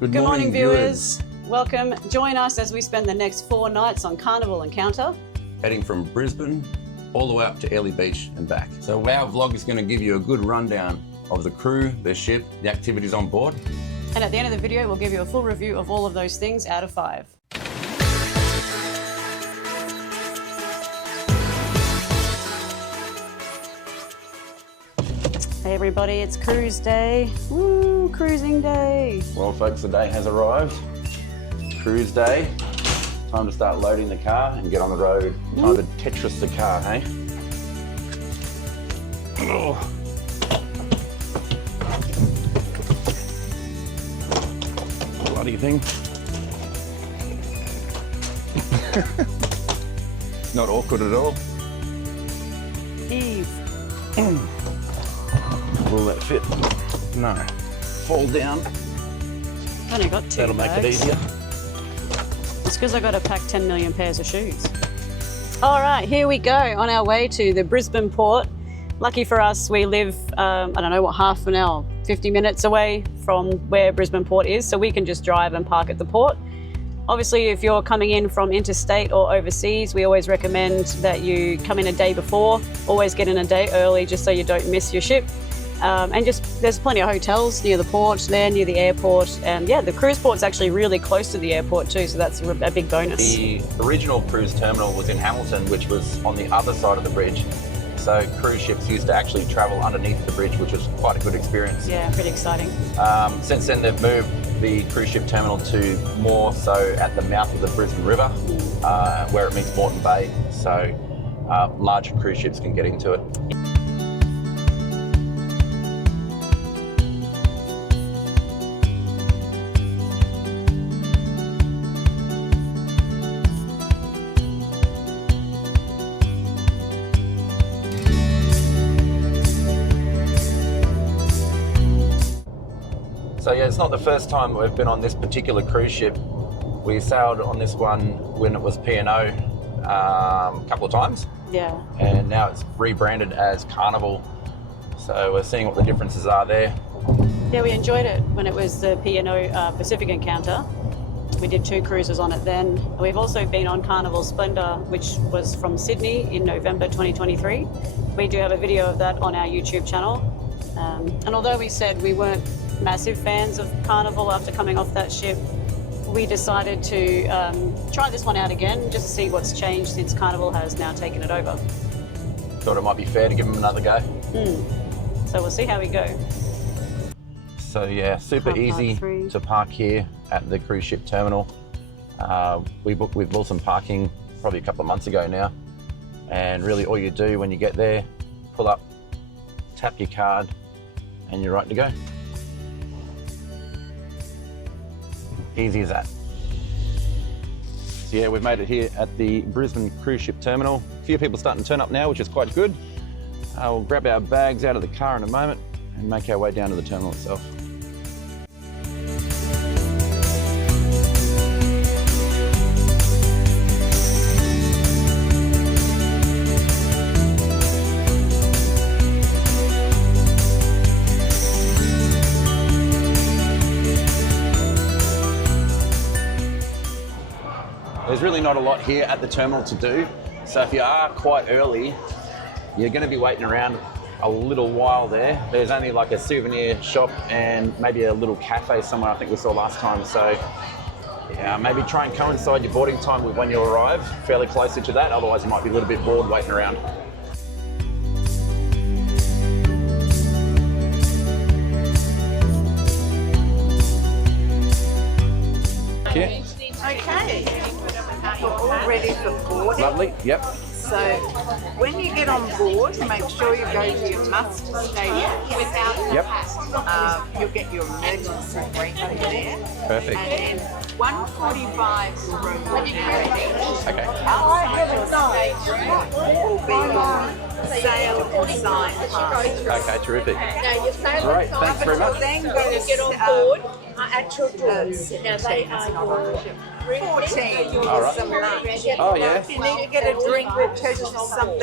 Good morning, viewers. Welcome. Join us as we spend the next 4 nights on Carnival Encounter. Heading from Brisbane all the way up to Airlie Beach and back. So our vlog is going to give you a good rundown of the crew, the ship, the activities on board. And at the end of the video, we'll give you a full review of all of those things out of 5. Hey everybody, it's cruise day. Woo, cruising day. Well folks, the day has arrived. Cruise day. Time to start loading the car and get on the road. Time to Tetris the car, hey? Oh. Bloody thing. Not awkward at all. Eve. Will that fit? No. Fold down. Only got 2 That'll make it bags. easier. It's because I got to pack 10 million pairs of shoes. All right, here we go on our way to the Brisbane port. Lucky for us, we live, I don't know what, half an hour, 50 minutes away from where Brisbane port is, so we can just drive and park at the port. Obviously, if you're coming in from interstate or overseas, we always recommend that you come in a day before. Always get in a day early just so you don't miss your ship. And just there's plenty of hotels near the port, there near the airport, and yeah, the cruise port's actually really close to the airport too, so that's a big bonus. The original cruise terminal was in Hamilton, which was on the other side of the bridge. So cruise ships used to actually travel underneath the bridge, which was quite a good experience. Yeah, pretty exciting. Since then, they've moved the cruise ship terminal to more so at the mouth of the Brisbane River, where it meets Moreton Bay. So larger cruise ships can get into it. So yeah, it's not the first time we've been on this particular cruise ship. We sailed on this one when it was P&O a couple of times. Yeah. And now it's rebranded as Carnival. So we're seeing what the differences are there. Yeah, we enjoyed it when it was the P&O Pacific Encounter. We did 2 cruises on it then. We've also been on Carnival Splendor, which was from Sydney in November 2023. We do have a video of that on our YouTube channel. And although we said we weren't massive fans of Carnival after coming off that ship, we decided to try this one out again just to see what's changed since Carnival has now taken it over. Thought it might be fair to give them another go. So we'll see how we go. So yeah, super easy to park here at the cruise ship terminal. We booked with Wilson Parking probably a couple of months ago now. And really all you do when you get there, pull up, tap your card, and you're right to go. Easy as that. So yeah, we've made it here at the Brisbane cruise ship terminal. A few people starting to turn up now, which is quite good. We'll grab our bags out of the car in a moment and make our way down to the terminal itself. There's really not a lot here at the terminal to do. So if you are quite early, you're going to be waiting around a little while there. There's only like a souvenir shop and maybe a little cafe somewhere I think we saw last time. So yeah, maybe try and coincide your boarding time with when you arrive, fairly closer to that. Otherwise you might be a little bit bored waiting around. Okay. We're all ready for boarding. Lovely, yep. So when you get on board, make sure you go to your muster station. Yep. You'll get your emergency briefing there. Perfect. And then 1:45 room will be ready. Okay. Will be your sail and sign pass. Okay, terrific. Now, your sail Great, thanks very much. Then when you goes get on board are actual doors. Now, they are your 14. All right. Some lunch. Oh yeah. If you need to get a drink or purchase something,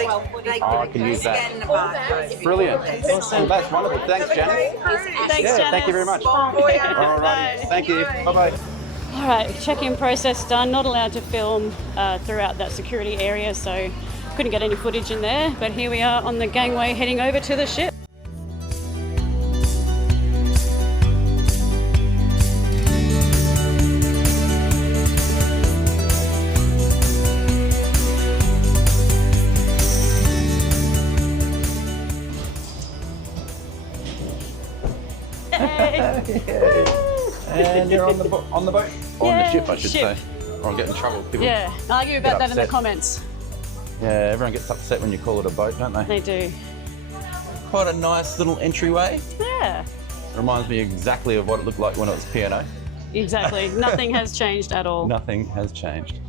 they I can use that. scan the barcode. Brilliant. Awesome. That's wonderful. Thanks, Janet. Thanks, Yeah, Janice. thank you very much. Bon voyage. All righty. Thank you. Bye-bye. All right, check-in process done. Not allowed to film throughout that security area, so couldn't get any footage in there. But here we are on the gangway heading over to the ship. And you're on the boat. On the ship, I should ship. say. Or I'll get in trouble. People Yeah, argue about that in the upset. comments. Yeah, everyone gets upset when you call it a boat, don't they? They do. Quite a nice little entryway. Yeah, Reminds me exactly of what it looked like when it was P&O. exactly. Nothing has changed at all. Nothing has changed.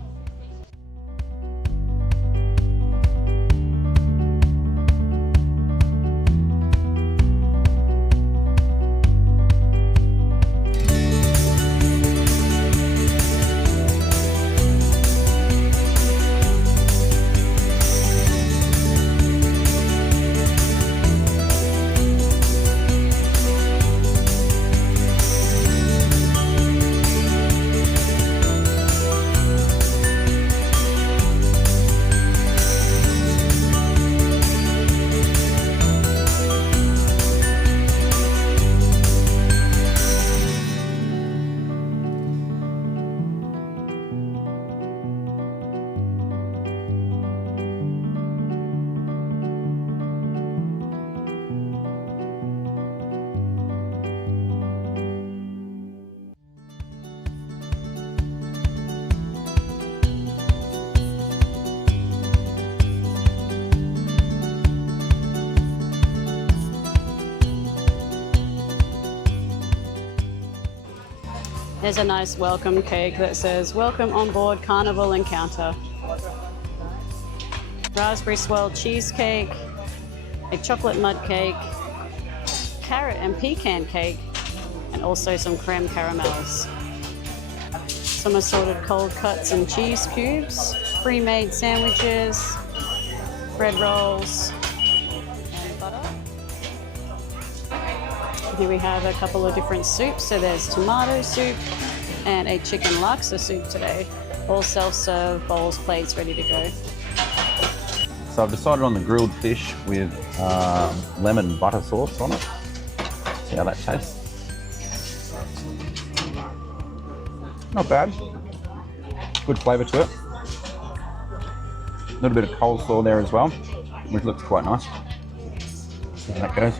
There's a nice welcome cake that says, "Welcome on board Carnival Encounter." Raspberry swirl cheesecake, a chocolate mud cake, carrot and pecan cake, and also some creme caramels. Some assorted cold cuts and cheese cubes, pre-made sandwiches, bread rolls, and butter. Here we have a couple of different soups. So there's tomato soup and a chicken laksa soup today. All self-serve bowls, plates ready to go. So I've decided on the grilled fish with lemon butter sauce on it. See how that tastes. Not bad. Good flavour to it. A little bit of coleslaw there as well, which looks quite nice. See how that goes.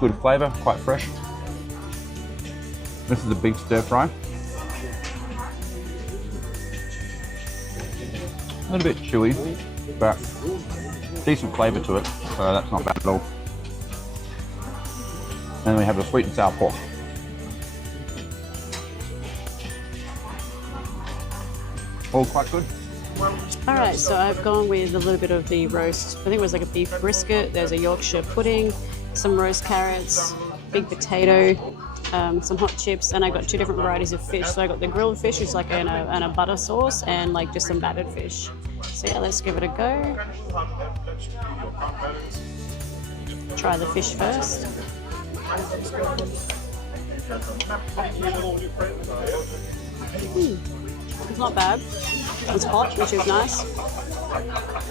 Good flavour, quite fresh. This is a big stir fry. A little bit chewy, but decent flavour to it, so that's not bad at all. And we have the sweet and sour pork. All quite good. All right, so I've gone with a little bit of the roast. I think it was like a beef brisket. There's a Yorkshire pudding, some roast carrots, big potato, some hot chips, and I got two different varieties of fish. So I got the grilled fish, which is like in a butter sauce, and like just some battered fish. So yeah, let's give it a go. Try the fish first. It's not bad. It's hot, which is nice.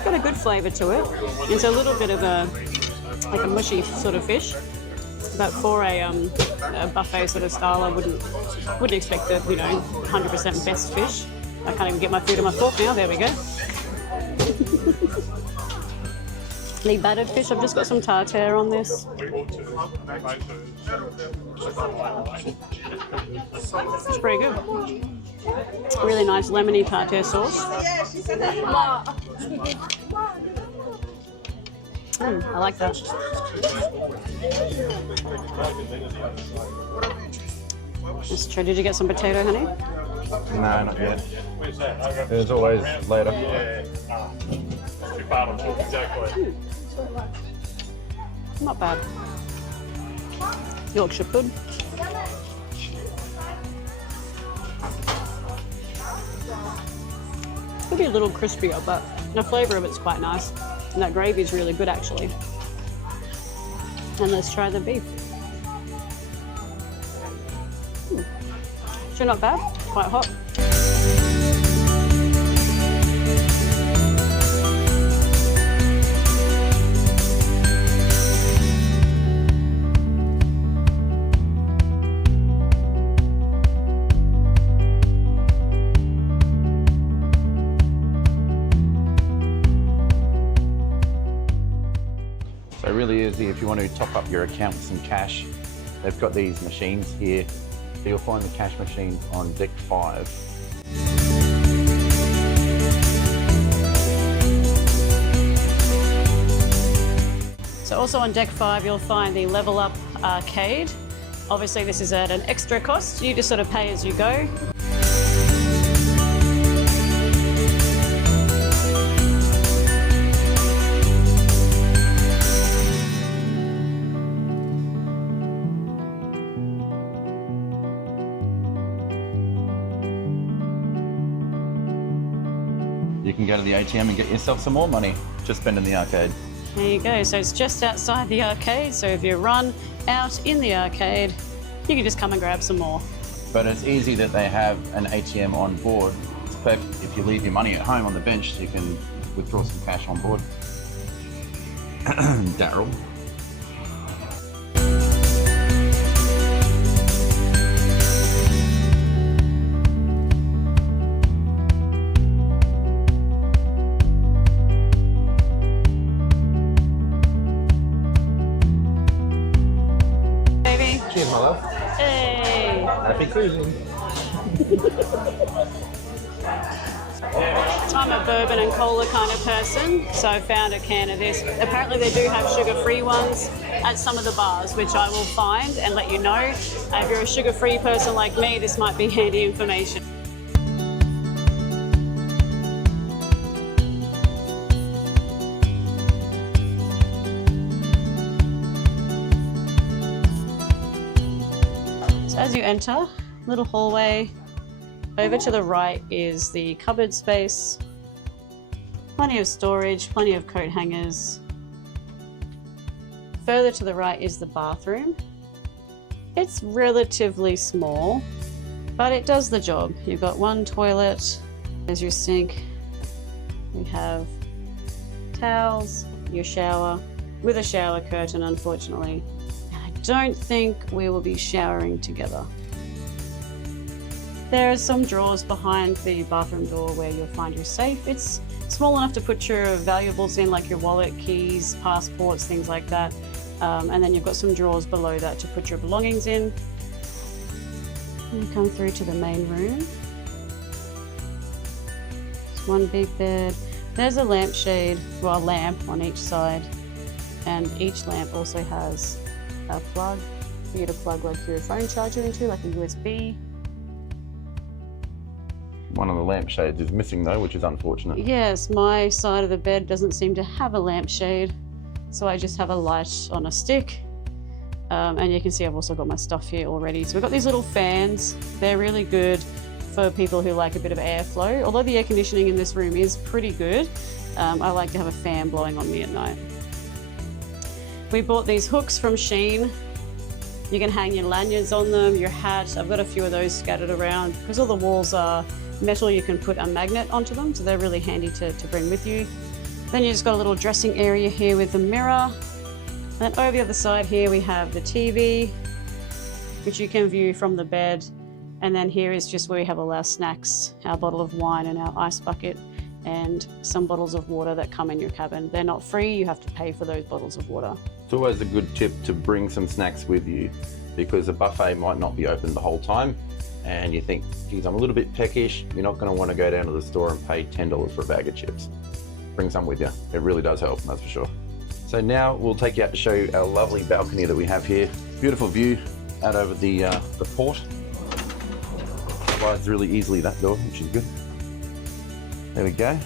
Got a good flavour to it. It's a little bit of a mushy sort of fish, but for a buffet sort of style, I wouldn't expect the 100% best fish. I can't even get my food on my fork now. There we go. The battered fish, I've just got some tartare on this. It's pretty good. Really nice lemony tartare sauce. I like that. Just try. Did you get some potato, honey? No, not yet. There's always later. Not bad. Yorkshire pud. Could be a little crispier, but the flavour of it's quite nice. And that gravy is really good, actually. And let's try the beef. Actually not bad, quite hot. So really easy if you want to top up your account with some cash. They've got these machines here. So you'll find the cash machine on deck 5. So also on deck 5, you'll find the Level Up arcade. Obviously this is at an extra cost. You just sort of pay as you go. You can go to the ATM and get yourself some more money. Just spend in the arcade. There you go. So it's just outside the arcade. So if you run out in the arcade, you can just come and grab some more. But it's easy that they have an ATM on board. It's perfect if you leave your money at home on the bench, you can withdraw some cash on board. Daryl. Cheers, my love. Hey! Happy cruising. I'm a bourbon and cola kind of person, so I found a can of this. Apparently they do have sugar-free ones at some of the bars, which I will find and let you know. If you're a sugar-free person like me, this might be handy information. So as you enter, little hallway. Over to the right is the cupboard space. Plenty of storage, plenty of coat hangers. Further to the right is the bathroom. It's relatively small, but it does the job. You've got one toilet, there's your sink. We have towels, your shower, with a shower curtain, unfortunately. I don't think we will be showering together. There are some drawers behind the bathroom door where you'll find your safe. It's small enough to put your valuables in, like your wallet, keys, passports, things like that. And then you've got some drawers below that to put your belongings in. And you come through to the main room. There's one big bed. There's a lampshade, well, a lamp on each side. And each lamp also has a plug for you to plug like your phone charger into, like a USB. One of the lampshades is missing though, which is unfortunate. Yes, my side of the bed doesn't seem to have a lampshade, so I just have a light on a stick. And you can see I've also got my stuff here already. So we've got these little fans. They're really good for people who like a bit of airflow. Although the air conditioning in this room is pretty good, I like to have a fan blowing on me at night. We bought these hooks from Shein. You can hang your lanyards on them, your hat. I've got a few of those scattered around. Because all the walls are metal, you can put a magnet onto them, so they're really handy to bring with you. Then you just got a little dressing area here with the mirror. And then over the other side here we have the TV, which you can view from the bed. And then here is just where we have all our snacks, our bottle of wine and our ice bucket, and some bottles of water that come in your cabin. They're not free, you have to pay for those bottles of water. It's always a good tip to bring some snacks with you because a buffet might not be open the whole time and you think, geez, I'm a little bit peckish. You're not going to want to go down to the store and pay $10 for a bag of chips. Bring some with you. It really does help, that's for sure. So now we'll take you out to show you our lovely balcony that we have here. Beautiful view out over the port. Slides really easily, that door, which is good. There we go.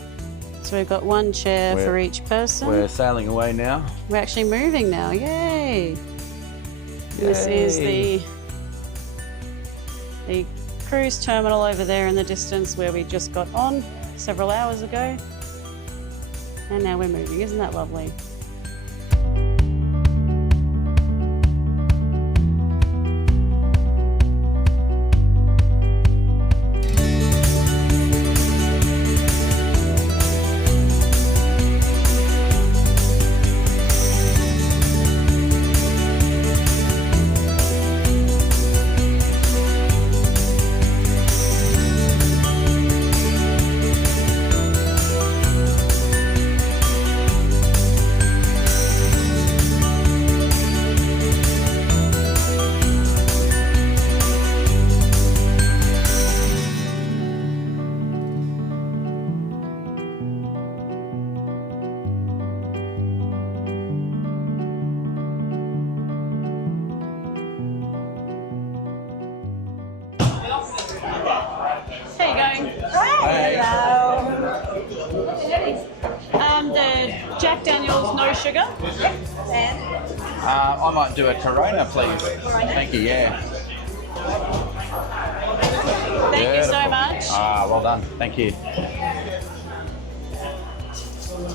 So we've got one chair for each person. We're sailing away now. We're actually moving now, yay! This is the cruise terminal over there in the distance where we just got on several hours ago. And now we're moving, isn't that lovely? Daniels, no sugar. I might do a Corona, please. Thank you, yeah. Thank you so much. Well done. Thank you.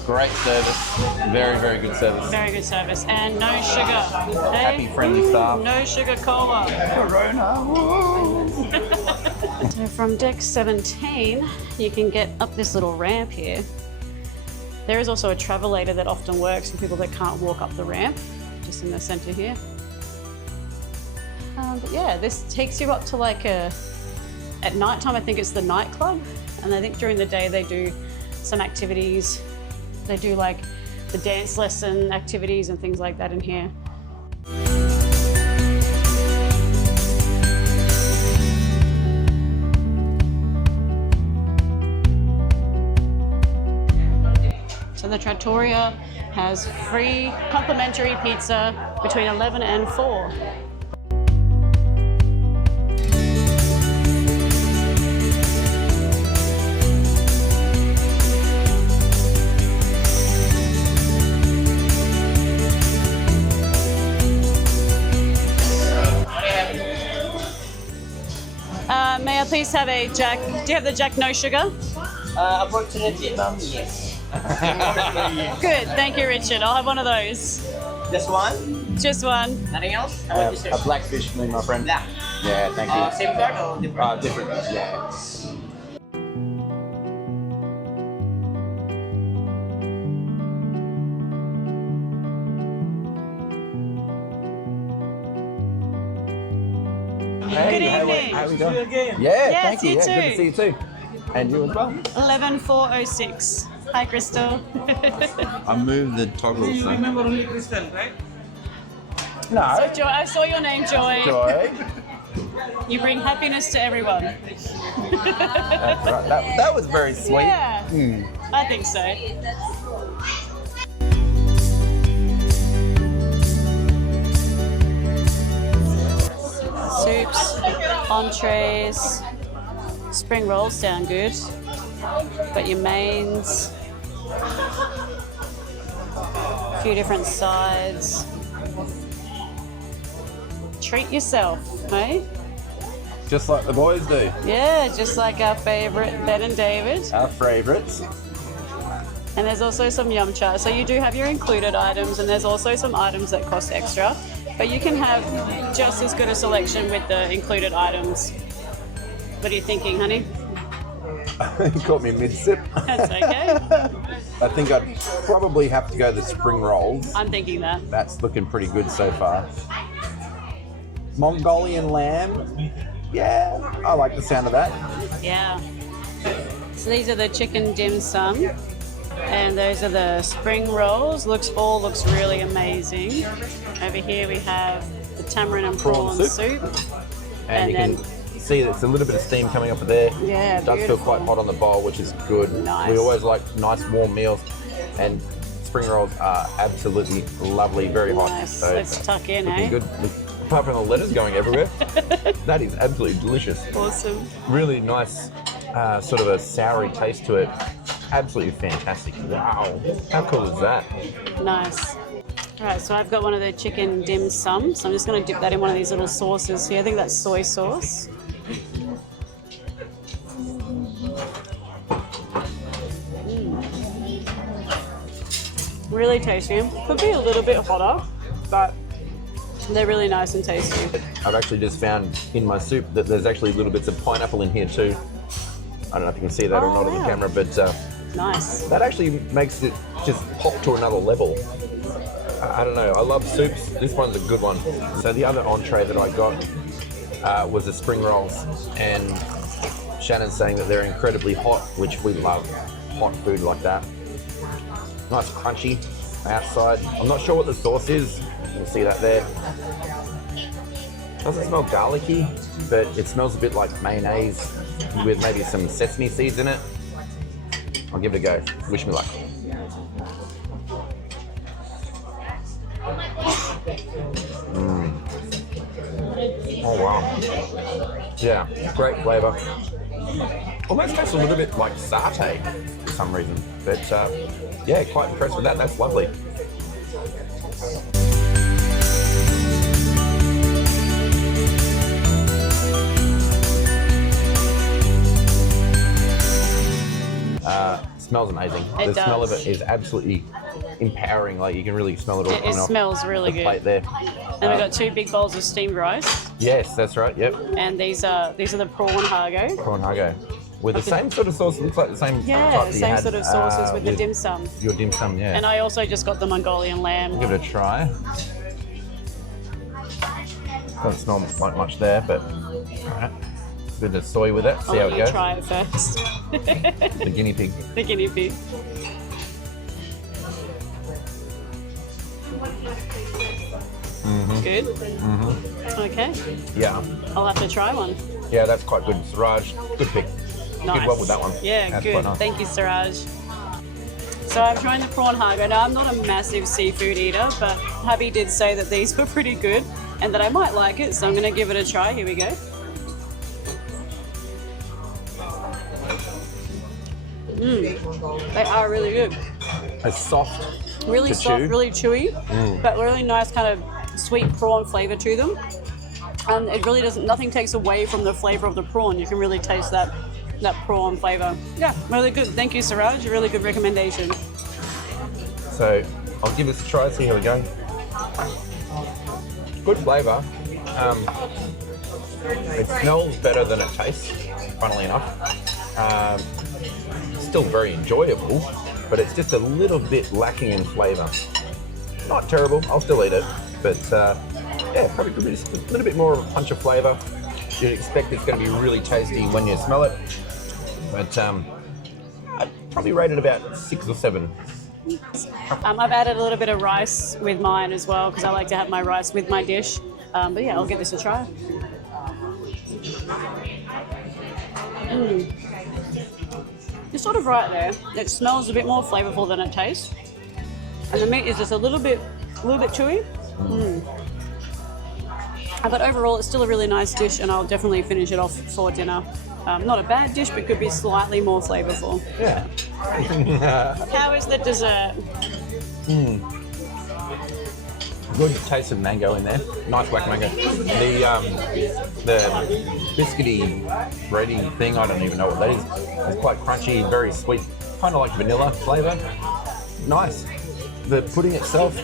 Great service. Very, very good service. Very good service. And no sugar. Hey? Happy, friendly staff. No sugar cola. Corona. So from deck 17, you can get up this little ramp here. There is also a travelator that often works for people that can't walk up the ramp, just in the center here. But yeah, this takes you up to like at night time, I think it's the nightclub. And I think during the day they do some activities. They do like the dance lesson activities and things like that in here. So the Trattoria has free complimentary pizza between 11 and 4. May I please have a Jack? Do you have the Jack no sugar? Unfortunately, ma'am, yes. Good, thank you, Richard. I'll have one of those. Just one? Just one. Nothing else? A blackfish for me, my friend. Black. Yeah, thank you. Same card or different? Different, yeah. Good evening. How we doing? Yeah, Yes, thank you. you Yeah, too. good to see you too. And you as well. 11406. Hi, Crystal. I moved the toggle. You remember only Crystal, right? No. So, Joy, I saw your name, Joy. Joy. You bring happiness to everyone. That's right. That was very sweet. Yeah, I think so. Soups, entrees, spring rolls sound good. Got your mains, a few different sides. Treat yourself, hey? Just like the boys do. Yeah, just like our favourite Ben and David. Our favourites. And there's also some yum cha. So you do have your included items, and there's also some items that cost extra. But you can have just as good a selection with the included items. What are you thinking, honey? You caught me mid-sip. That's okay. I think I'd probably have to go the spring rolls. I'm thinking that. That's looking pretty good so far. Mongolian lamb. Yeah, I like the sound of that. Yeah. So these are the chicken dim sum. And those are the spring rolls. All looks really amazing. Over here we have the tamarind and prawn soup. And you then, can see there's a little bit of steam coming up there. Yeah, it does beautiful. feel quite hot on the bowl, which is good. Nice. We always like nice warm meals, and spring rolls are absolutely lovely, very hot. Nice. So Let's tuck in, looking eh? good. Apart from the lettuce going everywhere, that is absolutely delicious. Awesome. Really nice, sort of a soury taste to it. Absolutely fantastic. Wow, how cool is that? Nice. All right, so I've got one of the chicken dim sum. So I'm just going to dip that in one of these little sauces here. I think that's soy sauce. Really tasty. Could be a little bit hotter, but they're really nice and tasty. I've actually just found in my soup that there's actually little bits of pineapple in here too. I don't know if you can see that or not on the wow. camera, but Nice. that actually makes it just pop to another level. I don't know, I love soups. This one's a good one. So the other entree that I got was the spring rolls, and Shannon's saying that they're incredibly hot, which we love, hot food like that. Nice crunchy outside. I'm not sure what the sauce is. You can see that there. Doesn't smell garlicky, but it smells a bit like mayonnaise with maybe some sesame seeds in it. I'll give it a go. Wish me luck. Oh wow. Yeah, great flavour. Almost tastes a little bit like satay for some reason, but Yeah, quite impressed with that. That's lovely. Smells amazing. It The smell of does. it is absolutely empowering. Like you can really smell it all It coming off smells really the good. plate there. And we've got 2 big bowls of steamed rice, Yes, that's right. Yep, and these are the prawn hargo. prawn hago with the same sort of sauce. Looks like the same Yeah, type that you same had, sort of sauces with the dim sum. Your dim sum, yeah. And I also just got the Mongolian lamb. Give it a try. Doesn't smell like much there, but alright. Bit of soy with it. See I'll how let it you goes. try it first. The guinea pig. The guinea pig. Good. Okay, Yeah, I'll have to try one. yeah, that's quite good. Siraj, good pick. Nice. Did well with that one. Yeah, That's good. quite nice. Thank you, Siraj. So I'm trying the prawn hargo. Now, I'm not a massive seafood eater, but hubby did say that these were pretty good and that I might like it, so I'm going to give it a try. Here we go. They are really good. It's soft. Really to soft, chew. really chewy, but really nice kind of sweet prawn flavour to them. And it really doesn't, nothing takes away from the flavour of the prawn. You can really taste that prawn flavour. Yeah, really good. Thank you, Siraj. A really good recommendation. So I'll give this a try, see how we go. Good flavour. It smells better than it tastes, funnily enough. Still very enjoyable, but it's just a little bit lacking in flavour. Not terrible, I'll still eat it, but yeah, probably just a little bit more of a punch of flavour. You'd expect it's going to be really tasty when you smell it, but I'd probably rate it about 6 or 7. I've added a little bit of rice with mine as well because I like to have my rice with my dish. But yeah, I'll give this a try. You're sort of right there. It smells a bit more flavourful than it tastes, and the meat is just a little bit chewy. But overall, it's still a really nice dish, and I'll definitely finish it off for dinner. Not a bad dish, but could be slightly more flavourful. Yeah. How is the dessert? Good taste of mango in there. Nice black mango. The biscuity, bready thing, I don't even know what that is. It's quite crunchy, very sweet, kind of like vanilla flavour. Nice. The pudding itself,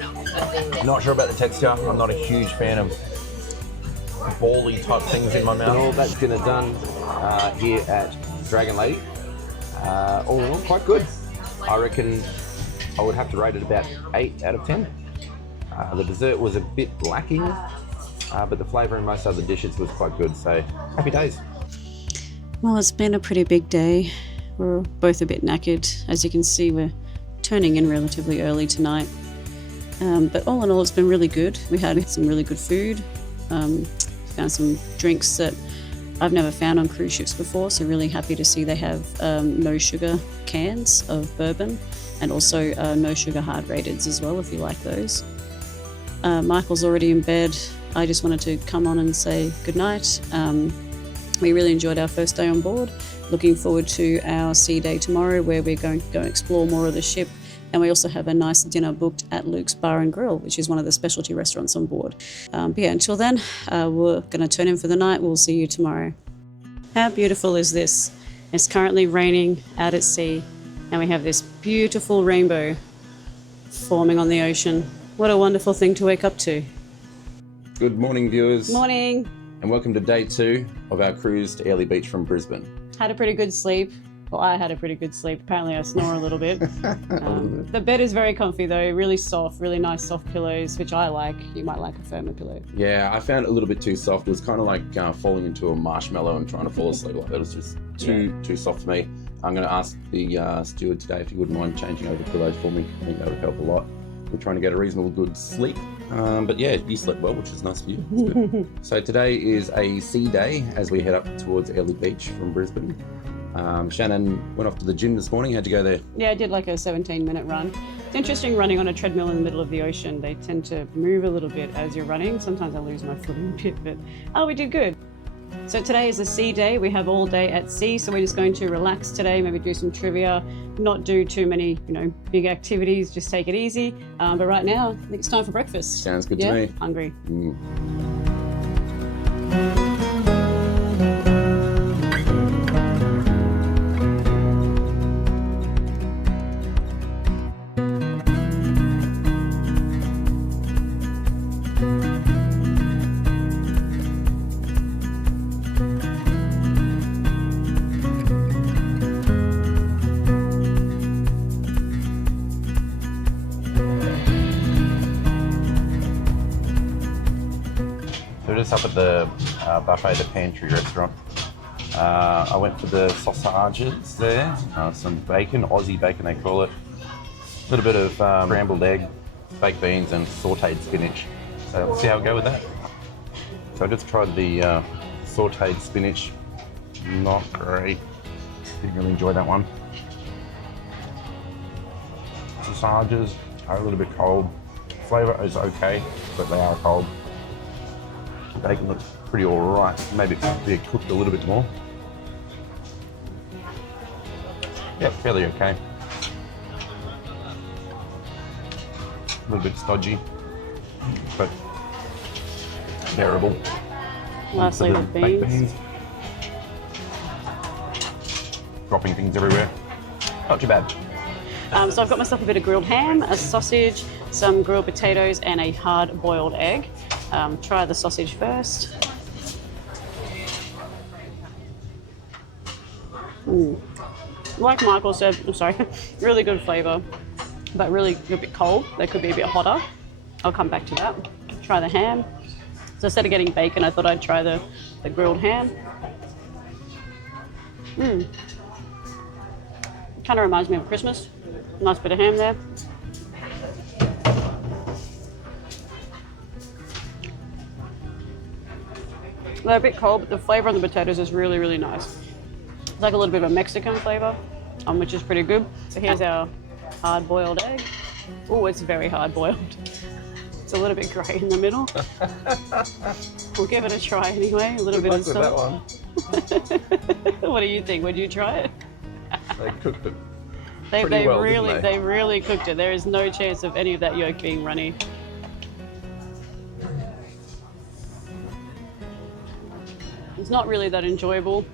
not sure about the texture. I'm not a huge fan of bally type things in my mouth. And all that's dinner done here at Dragon Lady. All in all, quite good. I reckon I would have to rate it about 8 out of 10. The dessert was a bit lacking, but the flavour in most other dishes was quite good, so happy days. Well, it's been a pretty big day. We're both a bit knackered. As you can see, we're turning in relatively early tonight. But all in all, it's been really good. We had some really good food, found some drinks that I've never found on cruise ships before, so really happy to see they have no sugar cans of bourbon and also no sugar hard rateds as well, if you like those. Michael's already in bed. I just wanted to come on and say goodnight. We really enjoyed our first day on board. Looking forward to our sea day tomorrow, where we're going to go and explore more of the ship. And we also have a nice dinner booked at Luke's Bar and Grill, which is one of the specialty restaurants on board. But yeah, until then, we're going to turn in for the night. We'll see you tomorrow. How beautiful is this? It's currently raining out at sea, and we have this beautiful rainbow forming on the ocean. What a wonderful thing to wake up to. Good morning, viewers. Morning. And welcome to day 2 of our cruise to Airlie Beach from Brisbane. Had a pretty good sleep. Well, I had a pretty good sleep. Apparently I snore a little bit. The bed is very comfy though, really soft, really nice soft pillows, which I like. You might like a firmer pillow. Yeah, I found it a little bit too soft. It was kind of like falling into a marshmallow and trying to fall asleep like that. It was just too soft for me. I'm going to ask the steward today if he wouldn't mind changing over pillows for me. I think that would help a lot. We're trying to get a reasonable good sleep. But yeah, you slept well, which is nice for you. It's good. So today is a sea day as we head up towards Airlie Beach from Brisbane. Shannon went off to the gym this morning. How'd you go there? Yeah, I did like a 17-minute run. It's interesting running on a treadmill in the middle of the ocean. They tend to move a little bit as you're running. Sometimes I lose my footing a bit, but we did good. So today is a sea day. We have all day at sea, so we're just going to relax today, maybe do some trivia, not do too many, big activities, just take it easy. But right now, I think it's time for breakfast. Sounds good to me. Hungry. Just up at the buffet, the pantry restaurant. I went for the sausages there, some bacon, Aussie bacon they call it, a little bit of scrambled egg, baked beans and sautéed spinach. So let's see how we go with that. So I just tried the sautéed spinach, not great, didn't really enjoy that one. Sausages are a little bit cold, flavour is okay, but they are cold. Bacon looks pretty alright. Maybe it could be cooked a little bit more. Yeah, fairly okay. A little bit stodgy, but bearable. Lastly, the baked beans. Dropping things everywhere. Not too bad. So I've got myself a bit of grilled ham, a sausage, some grilled potatoes, and a hard-boiled egg. Try the sausage first. Like Michael said, really good flavour, but really a bit cold. They could be a bit hotter. I'll come back to that. Try the ham. So instead of getting bacon, I thought I'd try the grilled ham. Kind of reminds me of Christmas. Nice bit of ham there. They're a bit cold, but the flavour on the potatoes is really, really nice. It's like a little bit of a Mexican flavour, which is pretty good. So here's our hard-boiled egg. Oh, it's very hard-boiled. It's a little bit grey in the middle. We'll give it a try anyway. A little bit of salt. That one. What do you think? Would you try it? They cooked it. They well, really cooked it. There is no chance of any of that yolk being runny. It's not really that enjoyable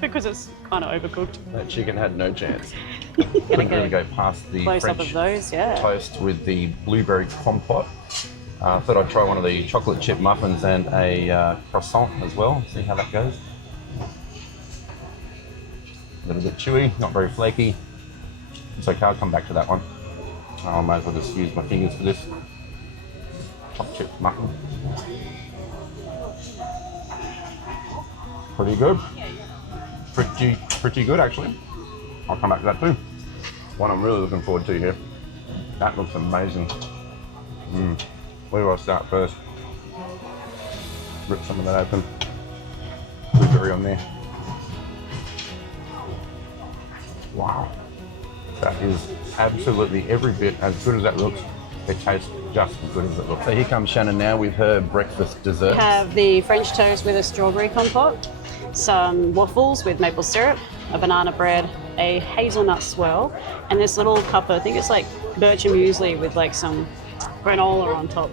because it's kind of overcooked. That chicken had no chance. Gonna Couldn't really go past the close up French of those, yeah. toast with the blueberry compote. Thought I'd try one of the chocolate chip muffins and a croissant as well. See how that goes. A little bit chewy, not very flaky. It's okay, I'll come back to that one. I might as well just use my fingers for this. Chocolate chip muffin. Pretty good. Pretty good actually. I'll come back to that too. One I'm really looking forward to here. That looks amazing. Where do I start first? Rip some of that open. Blueberry on there. Wow. That is absolutely every bit as good as that looks. It tastes just as good as it looks. So here comes Shannon now with her breakfast dessert. We have the French toast with a strawberry compote, some waffles with maple syrup, a banana bread, a hazelnut swirl, and this little cup, I think it's like bircher muesli with like some granola on top.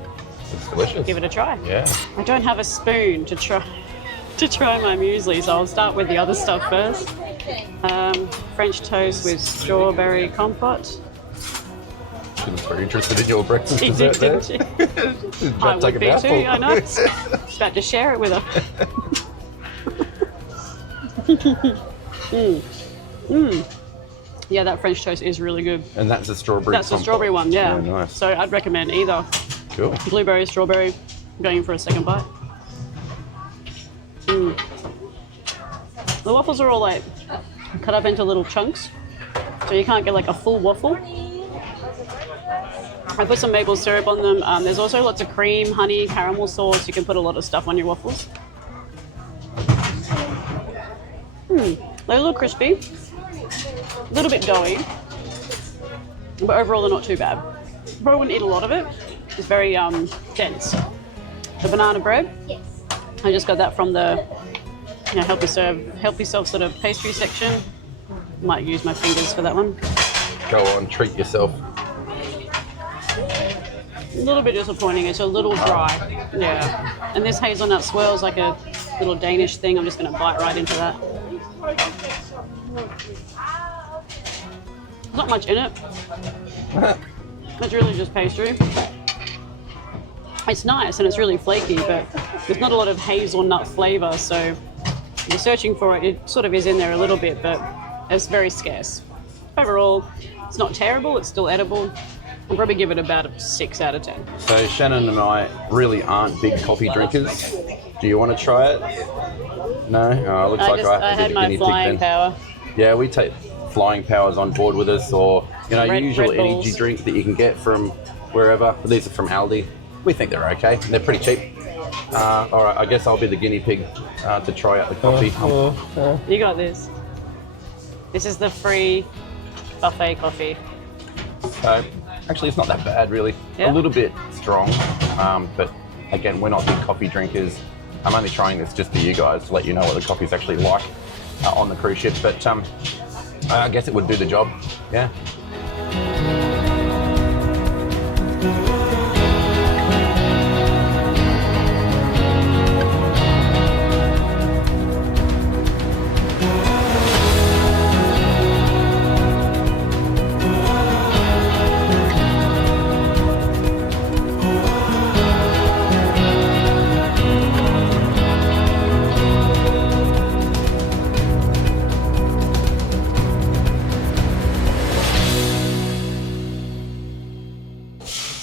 It's delicious. Give it a try. Yeah. I don't have a spoon to try my muesli, so I'll start with the other stuff first. French toast with strawberry compote. She was very interested in your breakfast She dessert did, there. didn't she? About I to take would a be mouthful. too, I know. Just about to share it with her. Yeah, that French toast is really good. And that's a strawberry That's the compote. strawberry one, yeah. Yeah, nice. So I'd recommend either Cool. blueberry, strawberry. Going for a second bite. The waffles are all like cut up into little chunks, so you can't get like a full waffle. I put some maple syrup on them. There's also lots of cream, honey, caramel sauce. You can put a lot of stuff on your waffles. They're a little crispy, a little bit doughy, but overall they're not too bad. Probably wouldn't eat a lot of it. It's very dense. The banana bread, I just got that from the you know, help yourself sort of pastry section. Might use my fingers for that one. Go on, treat yourself. A little bit disappointing. It's a little dry. Yeah. And this hazelnut swirl is like a little Danish thing. I'm just going to bite right into that. There's not much in it. It's really just pastry. It's nice and it's really flaky, but there's not a lot of hazelnut flavour. So if you're searching for it, it sort of is in there a little bit, but it's very scarce. Overall, it's not terrible. It's still edible. I'll probably give it about a 6 out of 10. So Shannon and I really aren't big coffee drinkers. Do you want to try it? No? Oh, looks like I have to had be the my guinea pig flying then. power. Yeah, we take flying powers on board with us, or you know, Red usual Bulls. energy drink that you can get from wherever. But these are from Aldi. We think they're okay. They're pretty cheap. All right, I guess I'll be the guinea pig to try out the coffee. You got this. This is the free buffet coffee. So actually, it's not that bad, really. Yeah? A little bit strong, but again, we're not big coffee drinkers. I'm only trying this just for you guys to let you know what the coffee's actually like on the cruise ship. But I guess it would do the job. Yeah.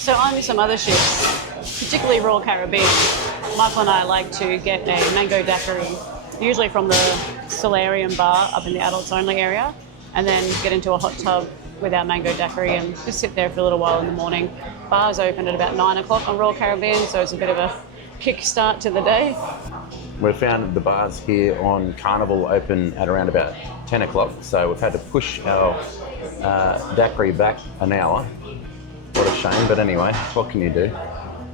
So on some other ships, particularly Royal Caribbean, Michael and I like to get a mango daiquiri, usually from the solarium bar up in the adults only area, and then get into a hot tub with our mango daiquiri and just sit there for a little while in the morning. Bars open at about 9 o'clock on Royal Caribbean, so it's a bit of a kick start to the day. We've found the bars here on Carnival open at around about 10 o'clock, so we've had to push our daiquiri back an hour. What a shame, but anyway, what can you do?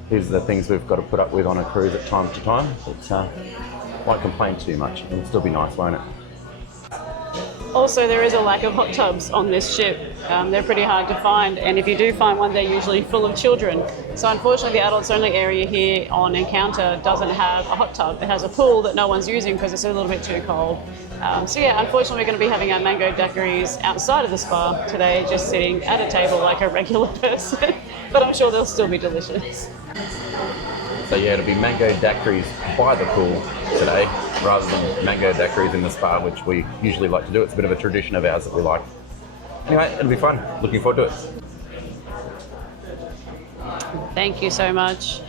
These are the things we've got to put up with on a cruise at time to time, but won't complain too much. It'll still be nice, won't it? Also, there is a lack of hot tubs on this ship. They're pretty hard to find, and if you do find one, they're usually full of children. So unfortunately, the adults only area here on Encounter doesn't have a hot tub. It has a pool that no one's using because it's a little bit too cold. So yeah, unfortunately, we're going to be having our mango daiquiris outside of the spa today, just sitting at a table like a regular person. But I'm sure they'll still be delicious. So yeah, it'll be mango daiquiris by the pool today, rather than mango daiquiris in the spa, which we usually like to do. It's a bit of a tradition of ours that we like. Anyway, it'll be fun. Looking forward to it. Thank you so much.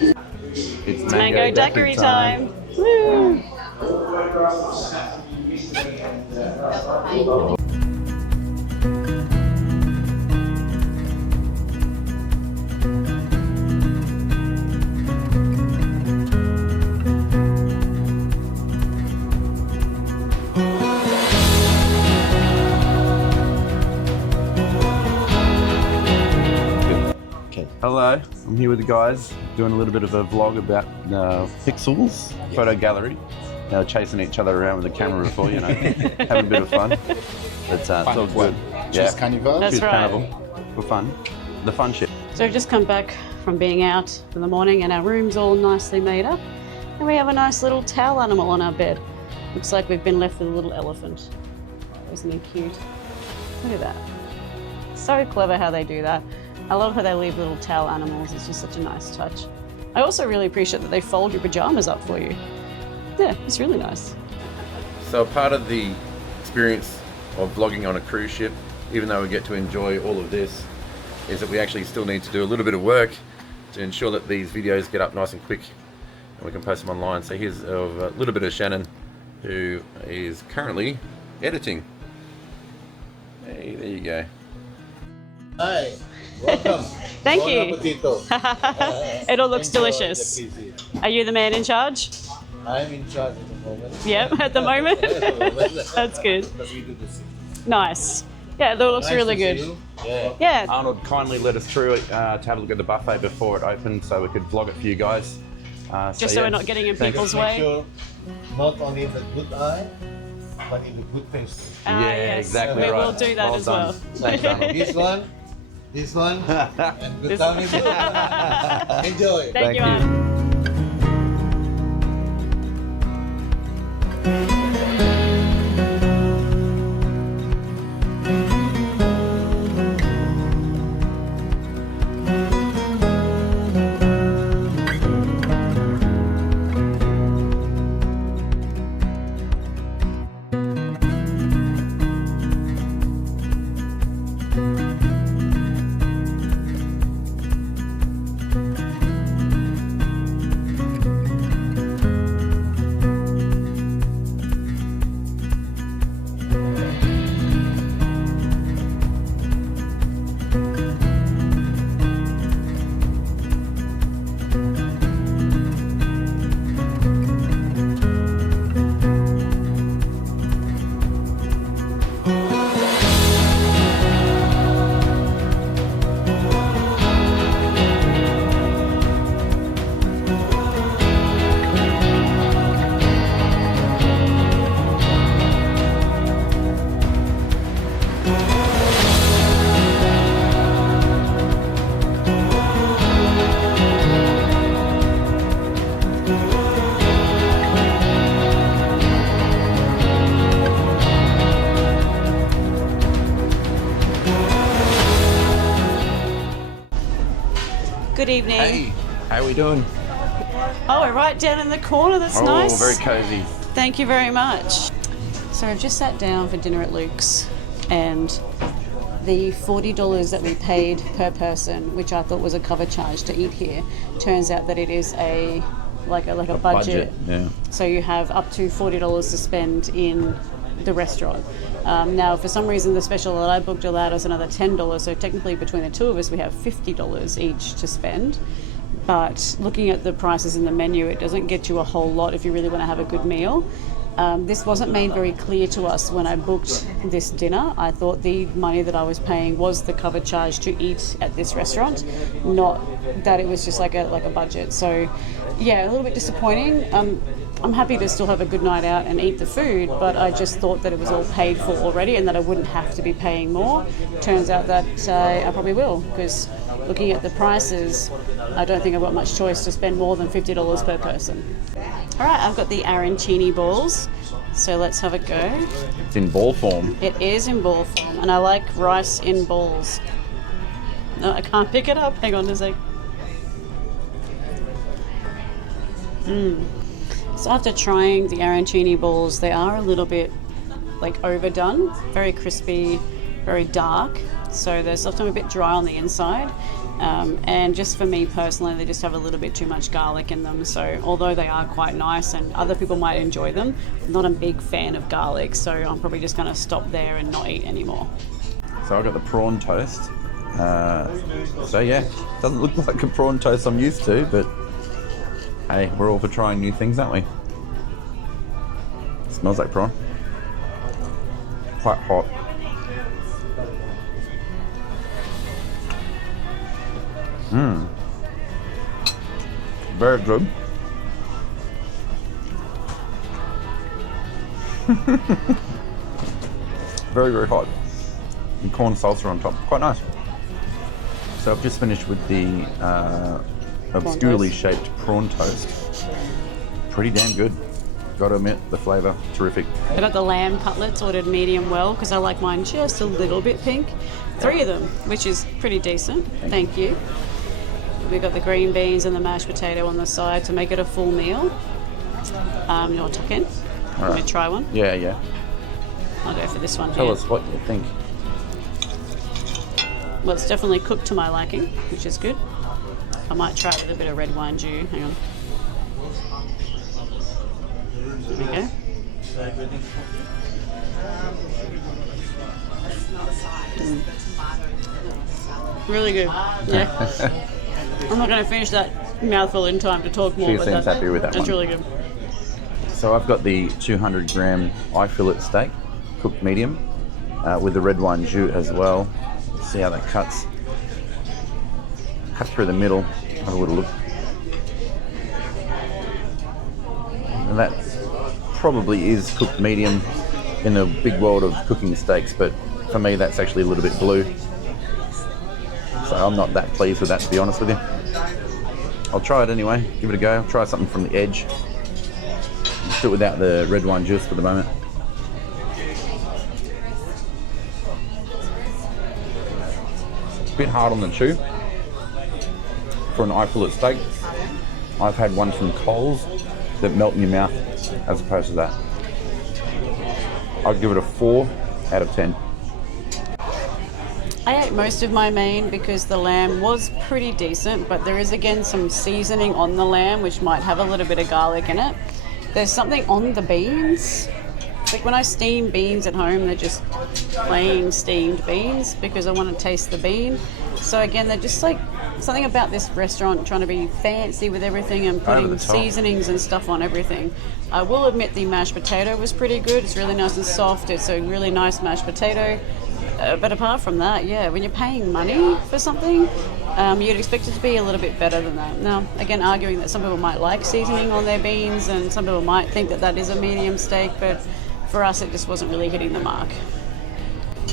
It's Mango daiquiri time. Woo! Hello, I'm here with the guys doing a little bit of a vlog about Pixels photo gallery. Now chasing each other around with the camera before, you know, having a bit of fun. But it's all good. Choose Carnival. That's Choose right. Carnival for fun. The fun ship. So we've just come back from being out in the morning and our room's all nicely made up. And we have a nice little towel animal on our bed. Looks like we've been left with a little elephant. Isn't he cute? Look at that. So clever how they do that. I love how they leave little towel animals. It's just such a nice touch. I also really appreciate that they fold your pajamas up for you. Yeah, it's really nice. So part of the experience of vlogging on a cruise ship, even though we get to enjoy all of this, is that we actually still need to do a little bit of work to ensure that these videos get up nice and quick and we can post them online. So here's a little bit of Shannon, who is currently editing. Hey, there you go. Hi, welcome. Thank Bon you. appetito. It all looks Enjoy delicious. the cuisine. Are you the man in charge? I'm in charge at the moment. Yep, at the moment. At the moment. That's good. But we do the same. Nice. Yeah, that looks Nice really to see good. you. Yeah. Yeah. Arnold kindly led us through it to have a look at the buffet before it opened so we could vlog it for you guys. Just so we're not getting in people's Make way. sure not only the good eye, but in the good taste. Yes, exactly we right. will do that Well as done. well. Thanks, Donald. This one, and good tummy. Enjoy. Thank you, you. Anne. Good evening. Hey, how are we doing? Oh, we're right down in the corner. That's Oh, nice. very cozy. Thank you very much. So I've just sat down for dinner at Luke's, and the $40 that we paid per person, which I thought was a cover charge to eat here, turns out that it is a budget. Yeah. So you have up to $40 to spend in the restaurant. Now, for some reason, the special that I booked allowed us another $10, so technically between the two of us, we have $50 each to spend. But looking at the prices in the menu, it doesn't get you a whole lot if you really want to have a good meal. This wasn't made very clear to us when I booked this dinner. I thought the money that I was paying was the cover charge to eat at this restaurant, not that it was just like a budget. So, yeah, a little bit disappointing. I'm happy to still have a good night out and eat the food, but I just thought that it was all paid for already and that I wouldn't have to be paying more. Turns out that I probably will, because looking at the prices, I don't think I've got much choice to spend more than $50 per person. All right, I've got the arancini balls, so let's have a go. It's in ball form. It is in ball form, and I like rice in balls. No, I can't pick it up. Hang on a sec. So after trying the arancini balls, they are a little bit overdone, very crispy, very dark. So they're often a bit dry on the inside. And just for me personally, they just have a little bit too much garlic in them. So although they are quite nice and other people might enjoy them, I'm not a big fan of garlic. So I'm probably just going to stop there and not eat anymore. So I've got the prawn toast. So yeah, doesn't look like a prawn toast I'm used to, but hey, we're all for trying new things, aren't we? Smells like prawn. Quite hot. Very good. Very, very hot. And corn salsa on top. Quite nice. So I've just finished with the obscurely shaped prawn toast. Pretty damn good. Gotta admit, the flavour, terrific. I got the lamb cutlets, ordered medium well, because I like mine just a little bit pink. 3 of them, which is pretty decent. Thank you. We've got the green beans and the mashed potato on the side to make it a full meal. You want to tuck in? Want me to try one? Yeah. I'll go for this one Tell here. us what you think. Well, it's definitely cooked to my liking, which is good. I might try it with a bit of red wine jus. Hang on. There we go. Really good. Yeah. I'm not going to finish that mouthful in time to talk more. She but seems happy with that That's one. really good. So I've got the 200 gram eye fillet steak, cooked medium, with the red wine jus as well. See how that cuts. Cut through the middle. Have a little look. that probably is cooked medium in the big world of cooking steaks, but for me that's actually a little bit blue. So I'm not that pleased with that, to be honest with you. I'll try it anyway, give it a go. I'll try something from the edge. Let's do it without the red wine juice for the moment. It's a bit hard on the chew for an eye fillet steak. I've had ones from Coles that melt in your mouth as opposed to that. I'd give it a 4 out of 10. I ate most of my main because the lamb was pretty decent, but there is again some seasoning on the lamb which might have a little bit of garlic in it. There's something on the beans. Like when I steam beans at home, they're just plain steamed beans because I want to taste the bean. So again, they're just like something about this restaurant trying to be fancy with everything and putting seasonings and stuff on everything. I will admit the mashed potato was pretty good. It's really nice and soft. It's a really nice mashed potato. But apart from that, yeah, when you're paying money for something, you'd expect it to be a little bit better than that. Now, again, arguing that some people might like seasoning on their beans and some people might think that that is a medium steak, but for us, it just wasn't really hitting the mark.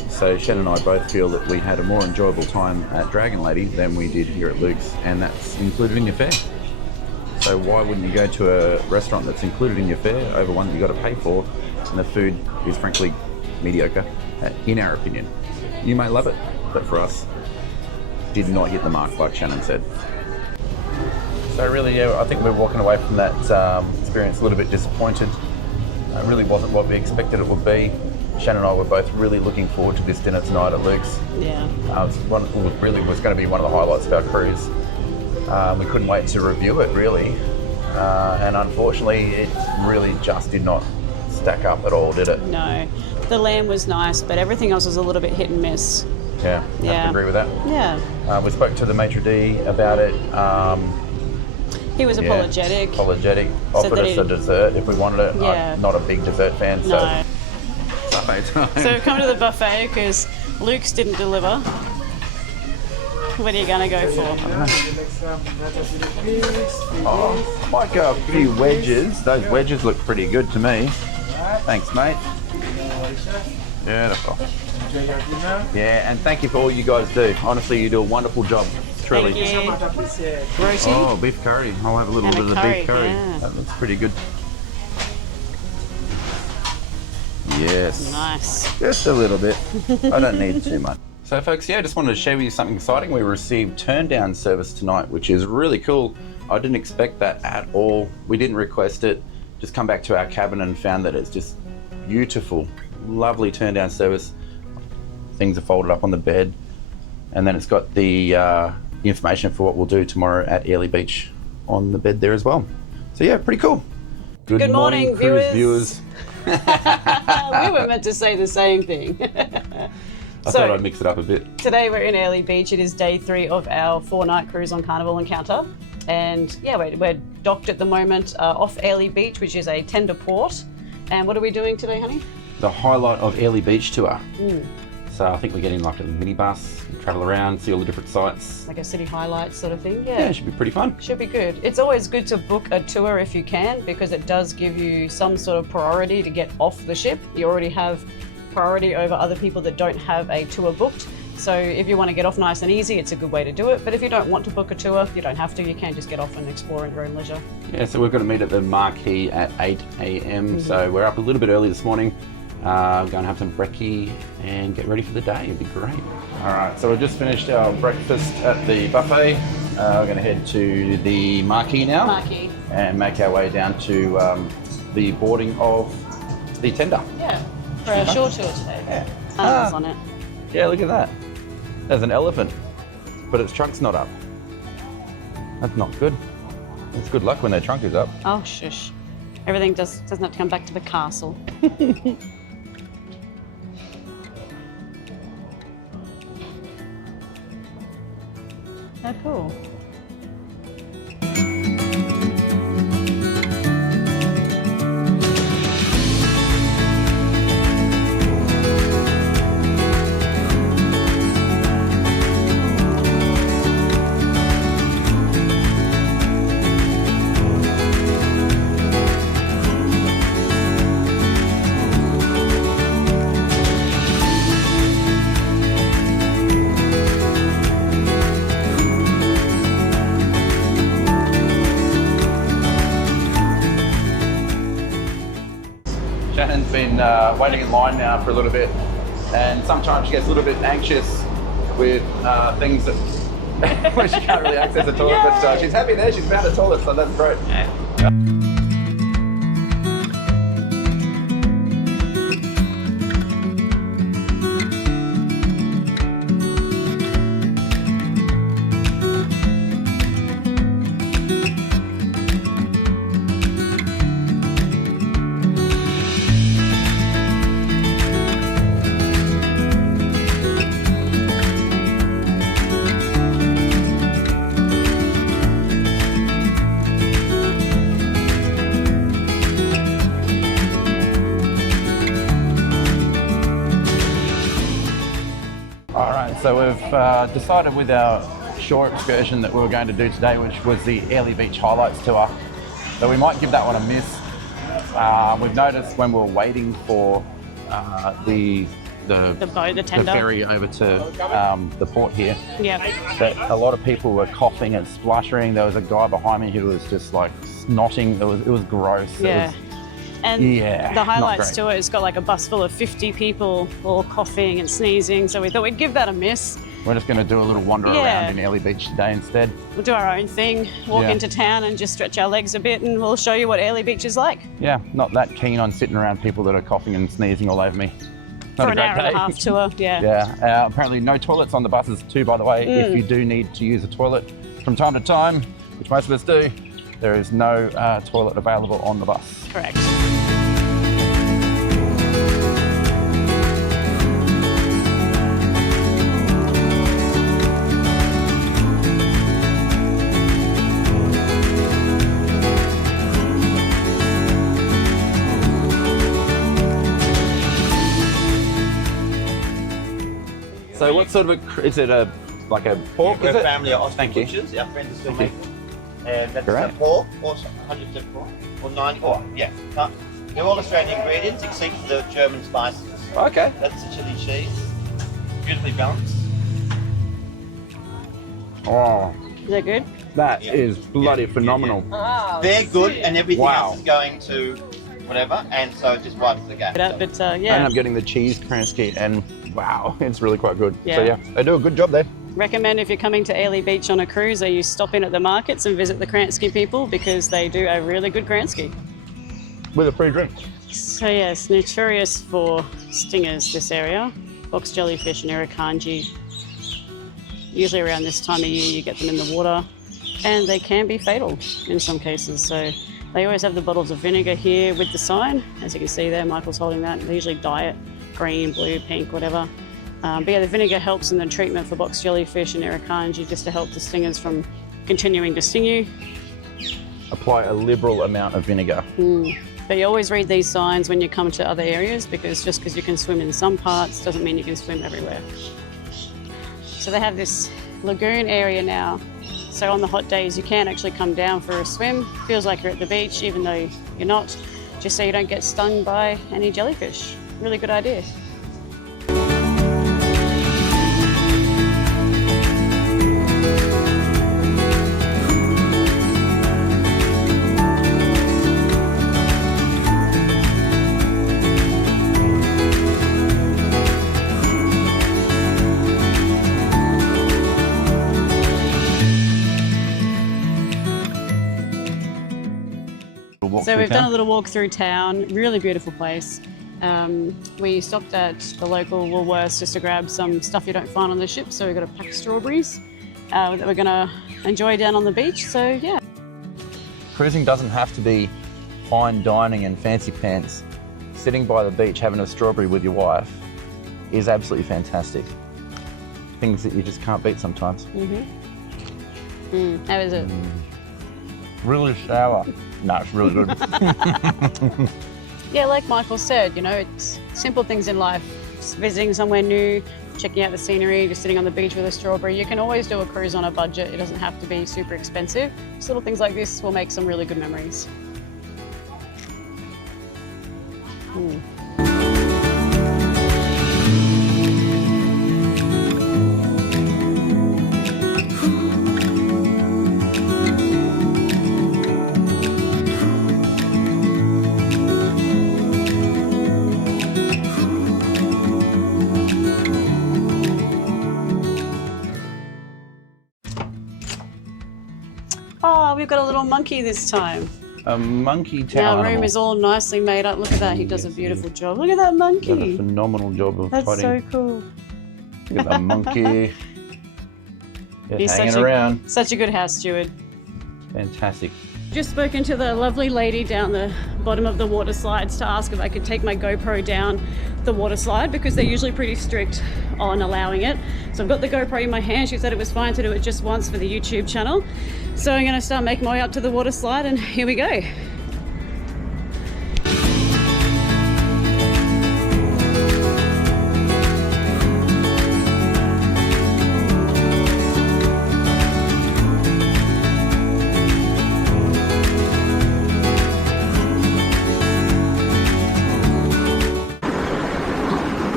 So Shannon and I both feel that we had a more enjoyable time at Dragon Lady than we did here at Luke's, and that's included in your fare. So why wouldn't you go to a restaurant that's included in your fare over one that you got to pay for, and the food is frankly mediocre, in our opinion. You may love it, but for us, did not hit the mark, like Shannon said. So really, yeah, I think we're walking away from that experience a little bit disappointed. It really wasn't what we expected it would be. Shannon and I were both really looking forward to this dinner tonight at Luke's. Yeah. It really was going to be one of the highlights of our cruise. We couldn't wait to review it, really. And unfortunately, it really just did not stack up at all, did it? No. The lamb was nice, but everything else was a little bit hit and miss. Yeah, I have to agree with that. Yeah. We spoke to the maitre d' about it. He was apologetic. Offered us a dessert if we wanted it. Yeah. I'm not a big dessert fan, so No. buffet time. So we've come to the buffet because Luke's didn't deliver. What are you going to go for? I might go a few wedges. Those wedges look pretty good to me. Thanks, mate. Beautiful. Yeah, and thank you for all you guys do. Honestly, you do a wonderful job. Truly. Thank you. Roti. Oh, beef curry. I'll have a little And bit a of the curry, beef curry. yeah. That looks pretty good. Yes. Nice. Just a little bit. I don't need too much. So folks, yeah, I just wanted to share with you something exciting. We received turn down service tonight, which is really cool. I didn't expect that at all. We didn't request it. Just come back to our cabin and found that it's just beautiful, lovely turn down service. Things are folded up on the bed, and then it's got the information for what we'll do tomorrow at Airlie Beach on the bed there as well. So yeah, pretty cool. Good morning, cruise viewers. We were meant to say the same thing. I thought I'd mix it up a bit. Today we're in Airlie Beach. It is day 3 of our 4-night cruise on Carnival Encounter. And yeah, we're docked at the moment off Airlie Beach, which is a tender port. And what are we doing today, honey? The highlight of Airlie Beach tour. So I think we're getting like a minibus, travel around, see all the different sites. Like a city highlights sort of thing, Yeah, it should be pretty fun. Should be good. It's always good to book a tour if you can, because it does give you some sort of priority to get off the ship. You already have priority over other people that don't have a tour booked. So if you want to get off nice and easy, it's a good way to do it. But if you don't want to book a tour, you don't have to. You can just get off and explore at your own leisure. Yeah, so we've got to meet at the Marquee at 8 a.m. So we're up a little bit early this morning. Going to have some brekkie and get ready for the day. It'd be great. All right, so we've just finished our breakfast at the buffet. We're going to head to the Marquee now. And make our way down to the boarding of the tender. Yeah, for a short tour today. Yeah. Animals on it. Yeah, look at that. There's an elephant, but its trunk's not up. That's not good. It's good luck when their trunk is up. Oh, shush. Everything doesn't have to come back to the castle. How cool. Shannon's been waiting in line now for a little bit, and sometimes she gets a little bit anxious with things that where she can't really access the toilet, but she's happy there. She's found a toilet, so that's great. So we've decided with our shore excursion that we were going to do today, which was the Airlie Beach highlights tour, that we might give that one a miss. We've noticed when we were waiting for the boat, the tender. the ferry over to the port here, Yeah. that a lot of people were coughing and spluttering. There was a guy behind me who was just like snotting. It was gross. Yeah. And Yeah, the not highlights great. tour has got like a bus full of 50 people all coughing and sneezing, so we thought we'd give that a miss. We're just going to do a little wander Yeah. around in Airlie Beach today instead. We'll do our own thing, walk Yeah. into town and just stretch our legs a bit, and we'll show you what Airlie Beach is like. Yeah, not that keen on sitting around people that are coughing and sneezing all over me. Not For a an great hour and a day. half tour, yeah. Yeah, apparently no toilets on the buses too, by the way. If you do need to use a toilet from time to time, which most of us do, there is no toilet available on the bus. Correct. So what sort of is it like a pork, We're is a it? family of Austin Thank you. butchers. Our friends are still Thank making. And that's Great. a pork, or 100% pork, or 90, or yeah. No, they're all Australian ingredients except for the German spices. Okay. That's the chili cheese. Beautifully balanced. Oh, Is that good? that Yeah. is bloody phenomenal. They're good, and everything Wow. else is going to whatever, and so it just widens the gap. But I yeah, ended up getting the cheese Kransky, and wow, it's really quite good. So Yeah. yeah, they do a good job there. recommend if you're coming to Airlie Beach on a cruise, that you stop in at the markets and visit the Kransky people, because they do a really good Kransky. With a free drink. So yes, notorious for stingers, this area. Box jellyfish and irukandji. Usually around this time of year you get them in the water, and they can be fatal in some cases. So they always have the bottles of vinegar here with the sign. As you can see there, Michael's holding that. They usually dye it green, blue, pink, whatever. But yeah, the vinegar helps in the treatment for box jellyfish and irukandji, just to help the stingers from continuing to sting you. Apply a liberal amount of vinegar. But you always read these signs when you come to other areas, because just because you can swim in some parts doesn't mean you can swim everywhere. So they have this lagoon area now. So on the hot days you can actually come down for a swim. Feels like you're at the beach even though you're not, just so you don't get stung by any jellyfish. Really good idea. So we've done a little walk through town, really beautiful place. We stopped at the local Woolworths just to grab some stuff you don't find on the ship. So we got a pack of strawberries that we're gonna enjoy down on the beach. So yeah. Cruising doesn't have to be fine dining and fancy pants. Sitting by the beach having a strawberry with your wife is absolutely fantastic. Things that you just can't beat sometimes. How is it? Really sour. No, it's really good. Yeah, like Michael said, you know, it's simple things in life. Just visiting somewhere new, checking out the scenery, just sitting on the beach with a strawberry. You can always do a cruise on a budget. It doesn't have to be super expensive. Just little things like this will make some really good memories. we've got a little monkey this time. A monkey tower. Our room is all nicely made up. Look at that. He does a beautiful job. Look at that Done a monkey. phenomenal job of That's hiding. so cool. Look at that monkey. Just He's hanging around. such a good house steward. Fantastic. Just spoken to the lovely lady down the bottom of the water slides to ask if I could take my GoPro down the water slide because they're usually pretty strict on allowing it. So I've got the GoPro in my hand. She said it was fine to do it just once for the YouTube channel. So I'm gonna start making my way up to the water slide and here we go.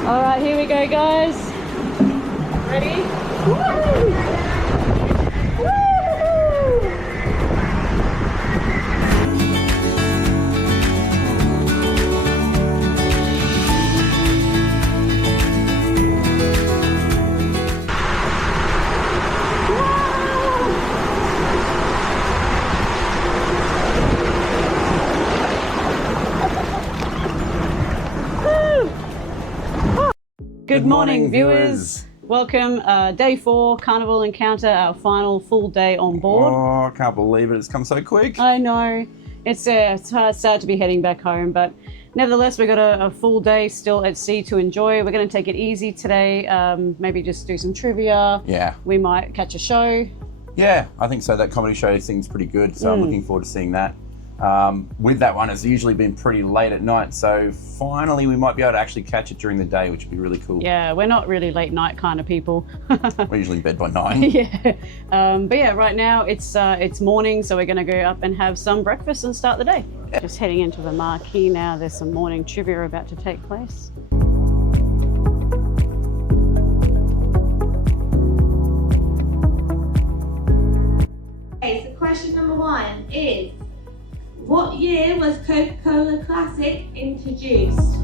All right, here we go, guys. Ready? Woo! Woo! Good morning, viewers. Welcome, day 4, Carnival Encounter, our final full day on board. Oh, I can't believe it. It's come so quick. I know. It's sad to be heading back home, but nevertheless, we've got a full day still at sea to enjoy. We're going to take it easy today, maybe just do some trivia. Yeah. We might catch a show. Yeah, I think so. That comedy show seems pretty good, so I'm looking forward to seeing that. With that one, it's usually been pretty late at night, so finally we might be able to actually catch it during the day, which would be really cool. Yeah, we're not really late night kind of people. We're usually in bed by 9. Yeah, but yeah, right now it's morning, so we're going to go up and have some breakfast and start the day. Yeah. Just heading into the marquee now. There's some morning trivia about to take place. Okay, so question number 1 is, what year was Coca-Cola Classic introduced?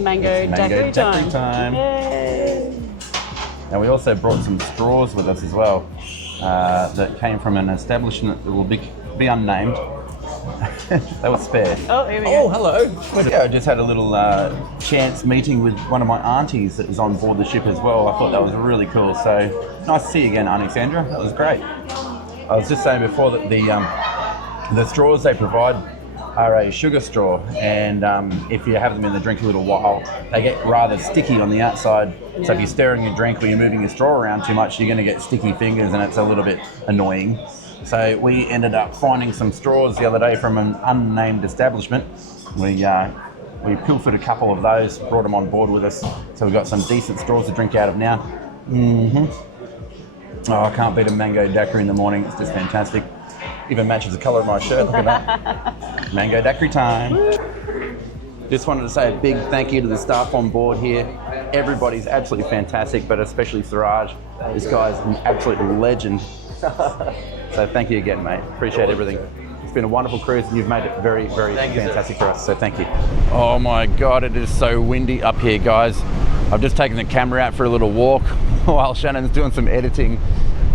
Mango daiquiri time. Yay. And we also brought some straws with us as well that came from an establishment that will be unnamed. They were spare. Oh, here we go. Hello. Yeah, I just had a little chance meeting with one of my aunties that was on board the ship as well. I thought that was really cool. So nice to see you again, Auntie Sandra. That was great. I was just saying before that the straws they provide are a sugar straw, and if you have them in the drink a little while, they get rather sticky on the outside. Yeah. So if you're stirring your drink or you're moving your straw around too much, you're going to get sticky fingers, and it's a little bit annoying. So we ended up finding some straws the other day from an unnamed establishment. We pilfered a couple of those, brought them on board with us, so we've got some decent straws to drink out of now. Oh, I can't beat a mango daiquiri in the morning. It's just fantastic. Even matches the colour of my shirt. Look at that. Mango daiquiri time. Just wanted to say a big thank you to the staff on board here. Everybody's absolutely fantastic, but especially Suraj. This guy's an absolute legend. So thank you again, mate. Appreciate everything. It's been a wonderful cruise, and you've made it very, very fantastic for us. So thank you. Oh my God, it is so windy up here, guys. I've just taken the camera out for a little walk while Shannon's doing some editing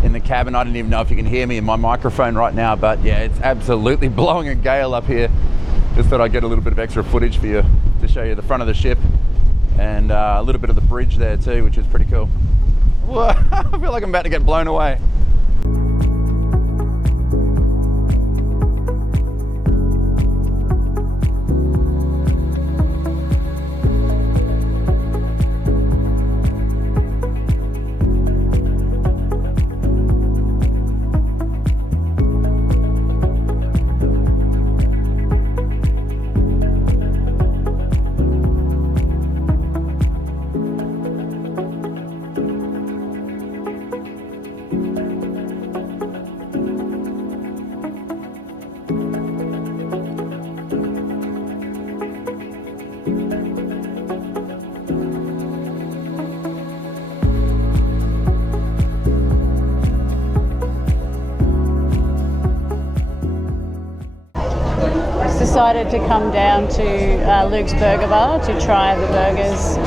in the cabin. I don't even know if you can hear me in my microphone right now, but yeah, it's absolutely blowing a gale up here. Just thought I'd get a little bit of extra footage for you to show you the front of the ship and a little bit of the bridge there too, which is pretty cool. Whoa, I feel like I'm about to get blown away. decided to come down to Luke's Burger Bar to try the burgers.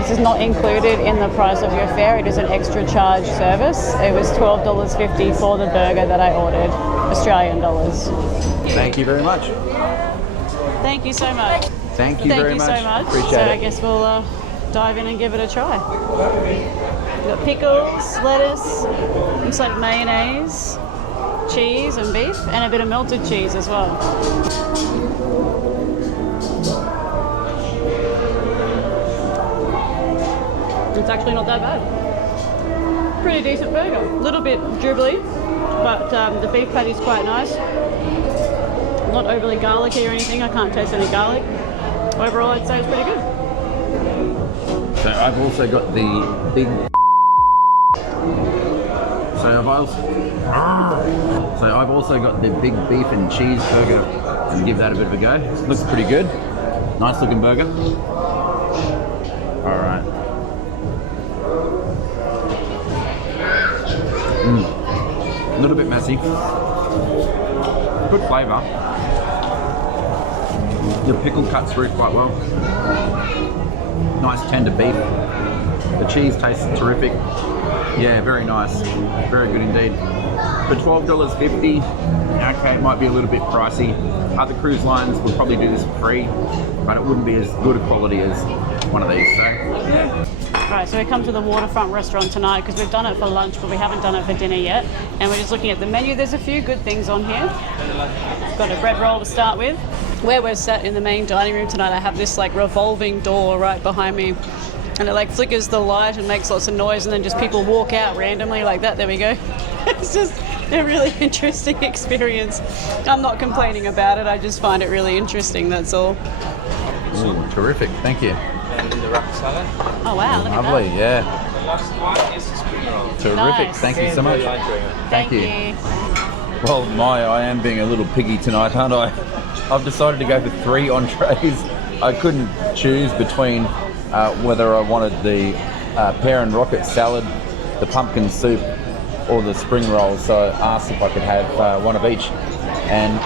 This is not included in the price of your fare. It is an extra charge service. It was $12.50 for the burger that I ordered, Australian dollars. Thank you very much. Thank you so much. Thank you very much. Thank you so much. Appreciate so it. I guess we'll dive in and give it a try. We've got pickles, lettuce, looks like mayonnaise, cheese and beef, and a bit of melted cheese as well. It's actually not that bad. Pretty decent burger. A little bit dribbly, but the beef patty's quite nice. Not overly garlicky or anything. I can't taste any garlic. Overall, I'd say it's pretty good. So I've also got the big. So I've also got the big beef and cheese burger, and give that a bit of a go. Looks pretty good. Nice looking burger. All right. A little bit messy. Good flavour. The pickle cuts through quite well. Nice tender beef. The cheese tastes terrific. Yeah, very nice. Very good indeed. For $12.50, okay, it might be a little bit pricey. Other cruise lines would probably do this for free, but it wouldn't be as good a quality as one of these. So, yeah. Right, so we come to the waterfront restaurant tonight because we've done it for lunch, but we haven't done it for dinner yet. And we're just looking at the menu. There's a few good things on here. Got a bread roll to start with. Where we're sat in the main dining room tonight, I have this like revolving door right behind me. And it like flickers the light and makes lots of noise, and then just people walk out randomly like that. There we go. It's just a really interesting experience. I'm not complaining about it. I just find it really interesting, that's all. Ooh, terrific. Thank you. Oh wow, look Lovely, at that. yeah. The last one is the spring roll. Terrific. Nice. Thank you so much. Thank you. Well, I am being a little piggy tonight, aren't I? I've decided to go for 3 entrees. I couldn't choose between whether I wanted the pear and rocket salad, the pumpkin soup, or the spring rolls. So I asked if I could have one of each, and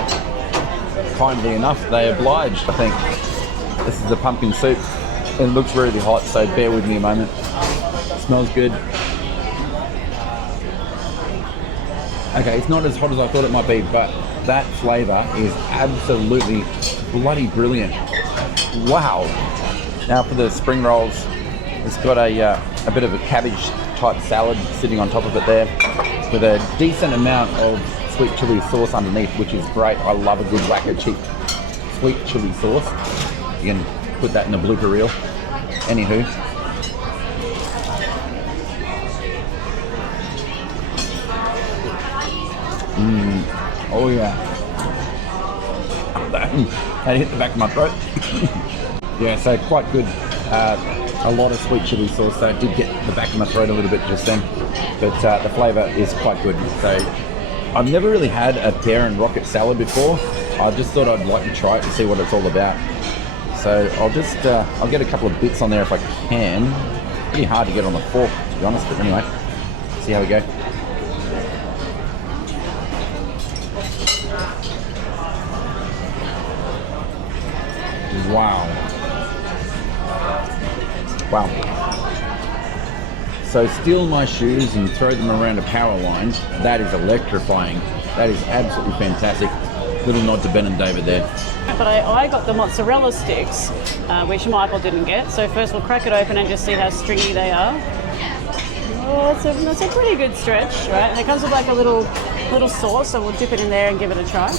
kindly enough, they obliged. I think this is the pumpkin soup. It looks really hot, so bear with me a moment. Smells good. Okay, it's not as hot as I thought it might be, but that flavour is absolutely bloody brilliant. Wow. Now for the spring rolls, it's got a bit of a cabbage type salad sitting on top of it there, with a decent amount of sweet chili sauce underneath, which is great. I love a good wacko cheap sweet chili sauce. You can put that in a blooper reel. Anywho. Oh yeah. That hit the back of my throat. Yeah, so quite good. A lot of sweet chili sauce, so it did get the back of my throat a little bit just then. But the flavour is quite good. So I've never really had a pear and rocket salad before. I just thought I'd like to try it and see what it's all about. So I'll just, I'll get a couple of bits on there if I can. Pretty hard to get on the fork, to be honest, but anyway, see how we go. Wow. So steal my shoes and throw them around a power line. That is electrifying. That is absolutely fantastic. Little nod to Ben and David there. But I got the mozzarella sticks, which Michael didn't get. So first we'll crack it open and just see how stringy they are. Oh, that's a pretty good stretch, right? And it comes with like a little sauce, so we'll dip it in there and give it a try.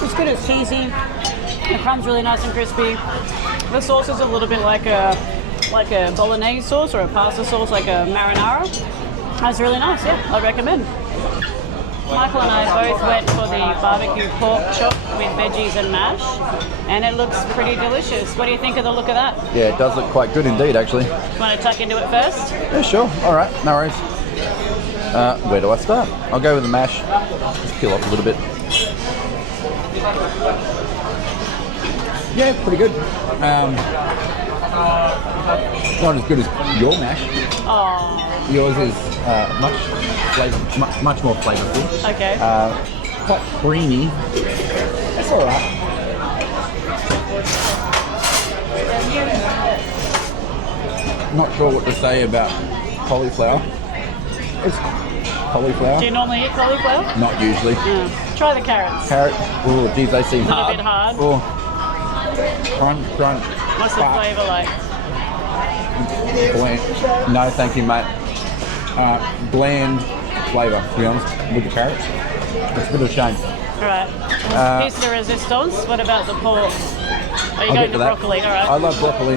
It's good, it's cheesy. The crumb's really nice and crispy. The sauce is a little bit like a bolognese sauce or a pasta sauce, like a marinara. That's really nice, yeah, I recommend. Michael and I both went for the barbecue pork chop with veggies and mash, and it looks pretty delicious. What do you think of the look of that? Yeah, it does look quite good indeed, actually. Want to tuck into it first? Yeah, sure. All right, no worries. Where do I start? I'll go with the mash. Just peel off a little bit. Yeah, pretty good. Not as good as your mash. Oh. Yours is much much more flavorful. Okay. Quite creamy. That's all right. Not sure what to say about cauliflower. It's cauliflower. Do you normally eat cauliflower? Not usually. Yeah. Try the carrots. Carrot. Oh, geez, they seem A little hard. bit hard. Oh. Crunch, crunch. What's the Fat. flavour like? Bland. No, thank you, mate. Bland flavour, to be honest, with the carrots. It's a bit of a shame. All right. Piece de resistance. What about the pork? Are you I'll going get to to that. broccoli? All right. I love broccoli.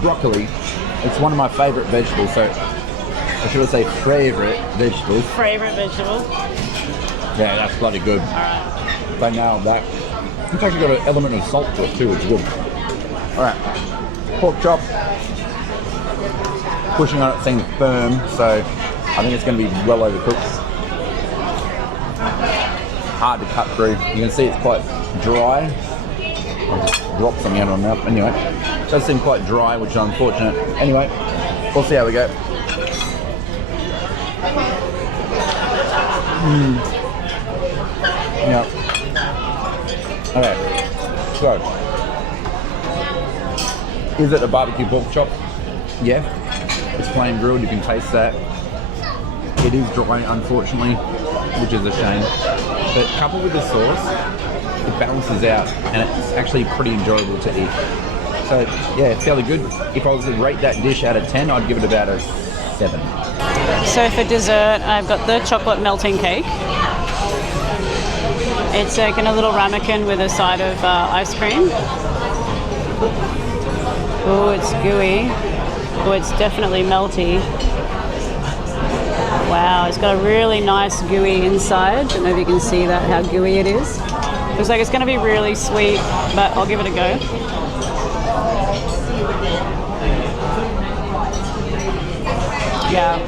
Broccoli. It's one of my favourite vegetables, so I should say favourite vegetables. Favourite vegetable? Yeah, that's bloody good. All right. They nailed that. It's actually got an element of salt to it too, which is good. Alright, pork chop. Pushing on it seems firm, so I think it's going to be well overcooked. Hard to cut through. You can see it's quite dry. I'll just drop something out of my mouth. Anyway, it does seem quite dry, which is unfortunate. Anyway, we'll see how we go. Yeah. Okay. So, is it a barbecue pork chop? Yeah. It's flame grilled, you can taste that. It is dry, unfortunately, which is a shame. But coupled with the sauce, it balances out and it's actually pretty enjoyable to eat. So, yeah, fairly good. If I was to rate that dish out of 10, I'd give it about a 7. So for dessert, I've got the chocolate melting cake. It's like in a little ramekin with a side of ice cream. Oh, it's gooey. Oh, it's definitely melty. Wow, it's got a really nice gooey inside. Don't know if you can see that, how gooey it is. Looks like it's going to be really sweet, but I'll give it a go. Yeah.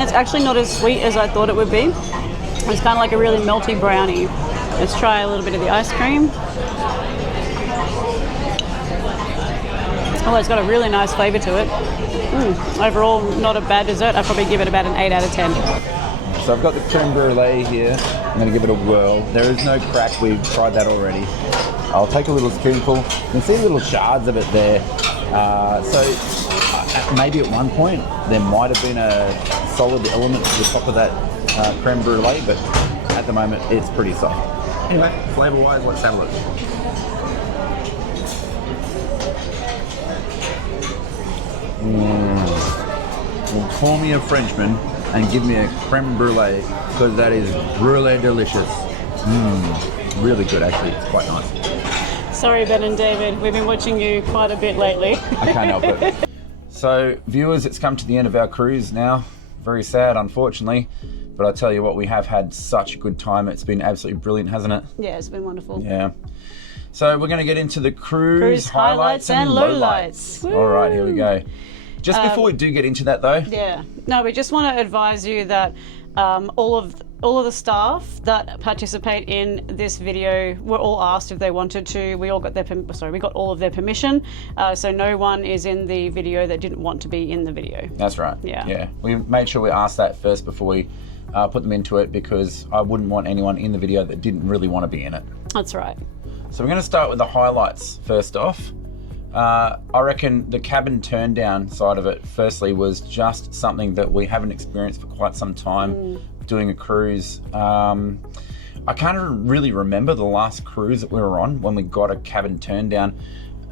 It's actually not as sweet as I thought it would be. It's kind of like a really melty brownie. Let's try a little bit of the ice cream. Oh, it's got a really nice flavour to it. Overall, not a bad dessert. I'd probably give it about an 8 out of 10. So I've got the creme brulee here. I'm going to give it a whirl. There is no crack. We've tried that already. I'll take a little spoonful. You can see little shards of it there. Maybe at one point there might have been a solid element to the top of that creme brulee, but at the moment it's pretty soft. Anyway, flavour-wise, let's have a look. Well, call me a Frenchman and give me a creme brulee, because that is brulee delicious. Really good, actually. It's quite nice. Sorry, Ben and David. We've been watching you quite a bit lately. I can't help it. So, viewers, it's come to the end of our cruise now. Very sad, unfortunately. But I tell you what, we have had such a good time. It's been absolutely brilliant, hasn't it? Yeah, it's been wonderful. Yeah. So we're going to get into the cruise highlights and lowlights. All right, here we go. Just before we do get into that, though. Yeah. No, we just want to advise you that all of the staff that participate in this video were all asked if they wanted to. We all got we got all of their permission. So no one is in the video that didn't want to be in the video. That's right. Yeah. Yeah. We made sure we asked that first before we put them into it, because I wouldn't want anyone in the video that didn't really want to be in it. That's right. So we're going to start with the highlights first off. I reckon the cabin turn down side of it, firstly, was just something that we haven't experienced for quite some time doing a cruise. I can't really remember the last cruise that we were on when we got a cabin turn down.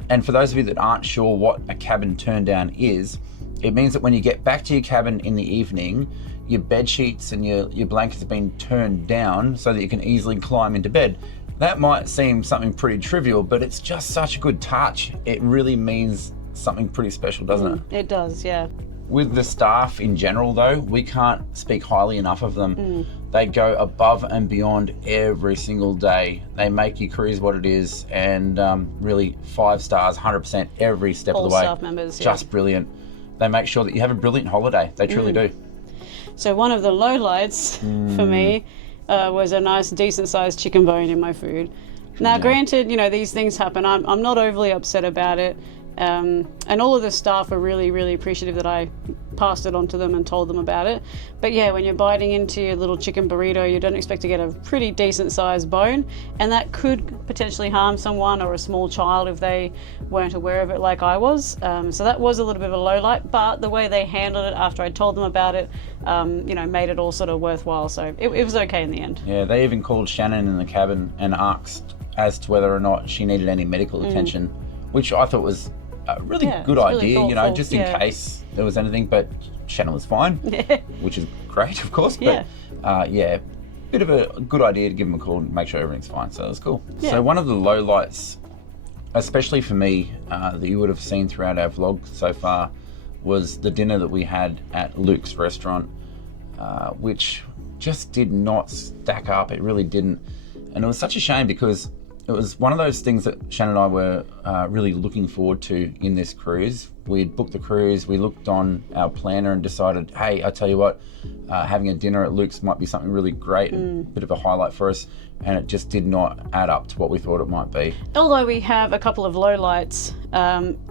And for those of you that aren't sure what a cabin turn down is, it means that when you get back to your cabin in the evening, your bed sheets and your blankets have been turned down so that you can easily climb into bed. That might seem something pretty trivial, but it's just such a good touch. It really means something pretty special, doesn't it? It does, yeah. With the staff in general, though, we can't speak highly enough of them. They go above and beyond every single day. They make your cruise what it is, and really 5 stars, 100% every step of the way. All staff members, Just brilliant. They make sure that you have a brilliant holiday. They truly do. So one of the lowlights for me was a nice, decent-sized chicken bone in my food. Now, granted, you know, these things happen. I'm not overly upset about it. And all of the staff were really, really appreciative that I passed it on to them and told them about it. But yeah, when you're biting into your little chicken burrito, you don't expect to get a pretty decent sized bone, and that could potentially harm someone or a small child if they weren't aware of it like I was. So that was a little bit of a low light, but the way they handled it after I told them about it, you know, made it all sort of worthwhile. So it was okay in the end. Yeah, they even called Shannon in the cabin and asked as to whether or not she needed any medical attention, which I thought was a really good it's really idea, you know, thoughtful, just in case there was anything. But Shannon was fine, which is great, of course. But yeah, bit of a good idea to give them a call and make sure everything's fine. So that's cool. Yeah. So one of the lowlights, especially for me, that you would have seen throughout our vlog so far, was the dinner that we had at Luke's restaurant, which just did not stack up. It really didn't. And it was such a shame because it was one of those things that Shannon and I were really looking forward to in this cruise. We'd booked the cruise, we looked on our planner and decided, hey, I tell you what, having a dinner at Luke's might be something really great and a bit of a highlight for us. And it just did not add up to what we thought it might be. Although we have a couple of lowlights,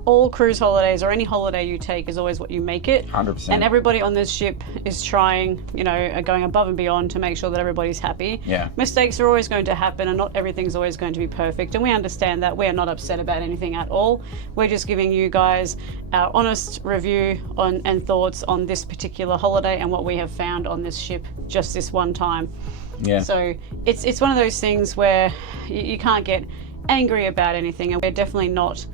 all cruise holidays or any holiday you take is always what you make it. 100%. And everybody on this ship is trying, you know, going above and beyond to make sure that everybody's happy. Yeah. Mistakes are always going to happen and not everything's always going to be perfect. And we understand that. We are not upset about anything at all. We're just giving you guys our honest review on and thoughts on this particular holiday and what we have found on this ship just this one time. Yeah. So it's one of those things where you can't get angry about anything, and we're definitely not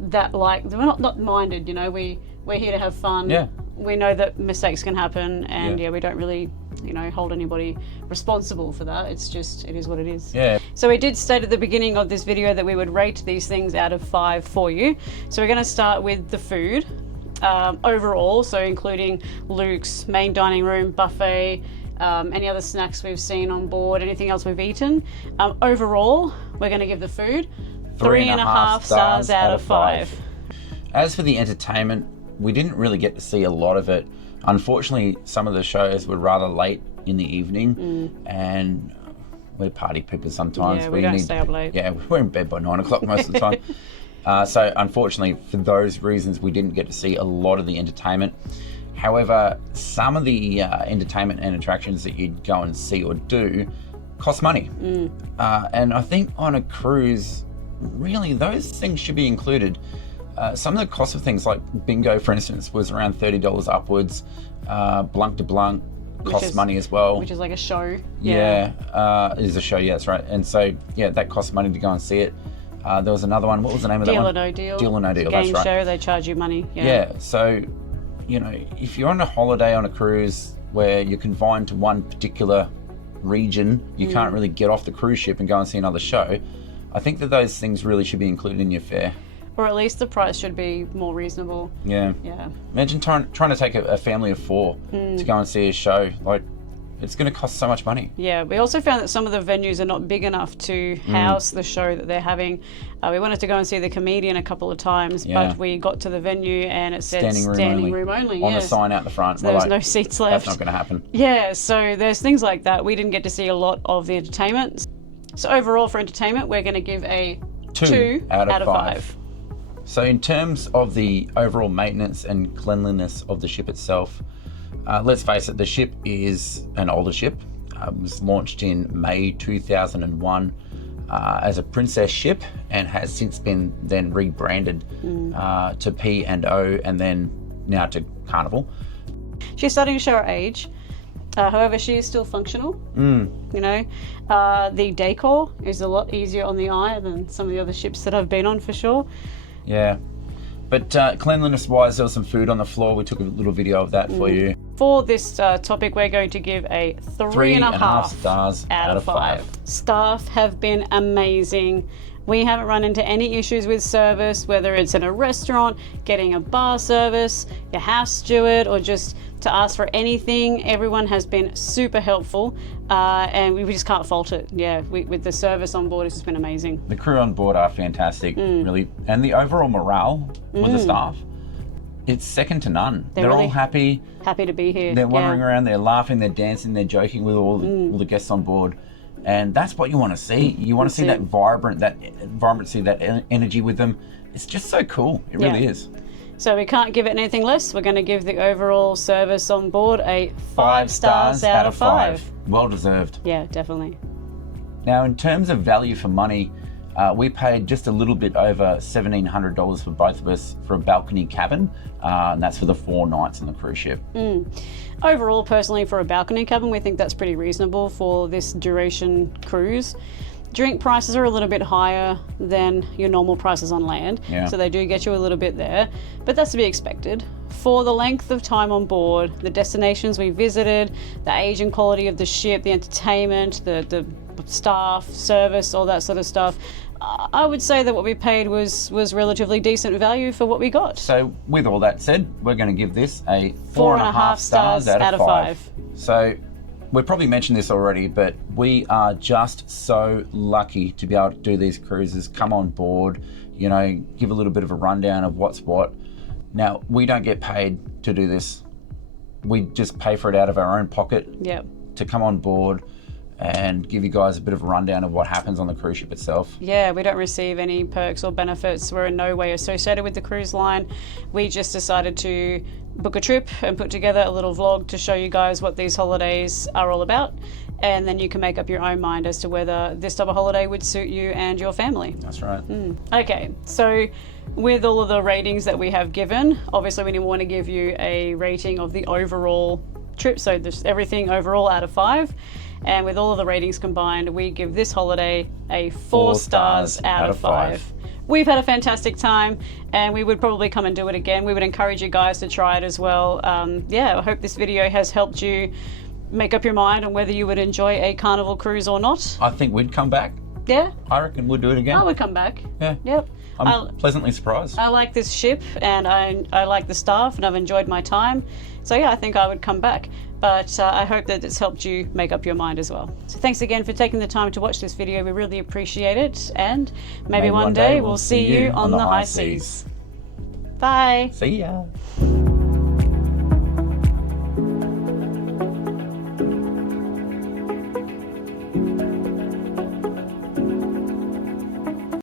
that we're not minded, you know. We're here to have fun. Yeah. We know that mistakes can happen, and we don't really, you know, hold anybody responsible for that. It's just, it is what it is. Yeah. So we did state at the beginning of this video that we would rate these things out of 5 for you. So we're going to start with the food overall, so including Luke's main dining room, buffet, any other snacks we've seen on board, anything else we've eaten. Overall, we're going to give the food 3.5 stars out of 5. As for the entertainment, we didn't really get to see a lot of it. Unfortunately, some of the shows were rather late in the evening, and we're party people sometimes. Yeah, we don't stay up late. Yeah, we're in bed by 9 o'clock most of the time. So unfortunately, for those reasons, we didn't get to see a lot of the entertainment. However, some of the entertainment and attractions that you'd go and see or do cost money. And I think on a cruise, really, those things should be included. Some of the cost of things like bingo, for instance, was around $30 upwards. Blanc de Blanc costs money as well. Which is like a show. Yeah, it is a show, yeah, that's right. And so, yeah, that costs money to go and see it. There was another one, what was the name of that one? Deal or No Deal. Deal or No Deal, that's right. Game show, they charge you money. Yeah, so, you know, if you're on a holiday on a cruise where you're confined to one particular region, you can't really get off the cruise ship and go and see another show, I think that those things really should be included in your fare. Or at least the price should be more reasonable. Yeah. Yeah. Imagine trying to take a family of 4 to go and see a show. Like, it's going to cost so much money. Yeah, we also found that some of the venues are not big enough to house the show that they're having. We wanted to go and see The Comedian a couple of times, but we got to the venue and it said standing room only. On the sign out the front. So there was no seats left. That's not going to happen. Yeah, so there's things like that. We didn't get to see a lot of the entertainment. So overall for entertainment, we're going to give a 2 out of 5. So in terms of the overall maintenance and cleanliness of the ship itself, let's face it, the ship is an older ship. It was launched in May 2001 as a princess ship and has since been then rebranded to P&O and then now to Carnival. She's starting to show her age. However, she is still functional. You know, the decor is a lot easier on the eye than some of the other ships that I've been on for sure. Yeah, but cleanliness-wise, there was some food on the floor. We took a little video of that for you. For this topic, we're going to give a 3.5 stars out of 5. Staff have been amazing. We haven't run into any issues with service, whether it's in a restaurant, getting a bar service, your house steward, or just to ask for anything. Everyone has been super helpful, and we just can't fault it. Yeah, with the service on board, it's just been amazing. The crew on board are fantastic, really, and the overall morale with the staff, it's second to none. They're really all happy. Happy to be here. They're wandering around, they're laughing, they're dancing, they're joking with all the guests on board. And that's what you want to see. You want to see that vibrancy, that energy with them. It's just so cool. It really is. So we can't give it anything less. We're going to give the overall service on board a 5 stars out of 5. Well deserved. Yeah, definitely. Now, in terms of value for money, we paid just a little bit over $1,700 for both of us for a balcony cabin, and that's for the 4 nights on the cruise ship. Overall, personally, for a balcony cabin, we think that's pretty reasonable for this duration cruise. Drink prices are a little bit higher than your normal prices on land, so they do get you a little bit there, but that's to be expected. For the length of time on board, the destinations we visited, the age and quality of the ship, the entertainment, the staff, service, all that sort of stuff, I would say that what we paid was relatively decent value for what we got. So with all that said, we're going to give this a 4.5 stars out of 5. So we've probably mentioned this already, but we are just so lucky to be able to do these cruises, come on board, you know, give a little bit of a rundown of what's what. Now, we don't get paid to do this. We just pay for it out of our own pocket to come on board and give you guys a bit of a rundown of what happens on the cruise ship itself. Yeah, we don't receive any perks or benefits. We're in no way associated with the cruise line. We just decided to book a trip and put together a little vlog to show you guys what these holidays are all about. And then you can make up your own mind as to whether this type of holiday would suit you and your family. That's right. Okay, so with all of the ratings that we have given, obviously we want to give you a rating of the overall trip. So there's everything overall out of 5. And with all of the ratings combined, we give this holiday a 4 stars out of 5. We've had a fantastic time and we would probably come and do it again. We would encourage you guys to try it as well. I hope this video has helped you make up your mind on whether you would enjoy a Carnival cruise or not. I think we'd come back. Yeah? I reckon we'd do it again. I would come back. Yeah. Yep. I'm pleasantly surprised. I like this ship and I like the staff and I've enjoyed my time. So yeah, I think I would come back. But I hope that it's helped you make up your mind as well. So thanks again for taking the time to watch this video. We really appreciate it. And maybe one day we'll see you on the high seas. Bye. See ya.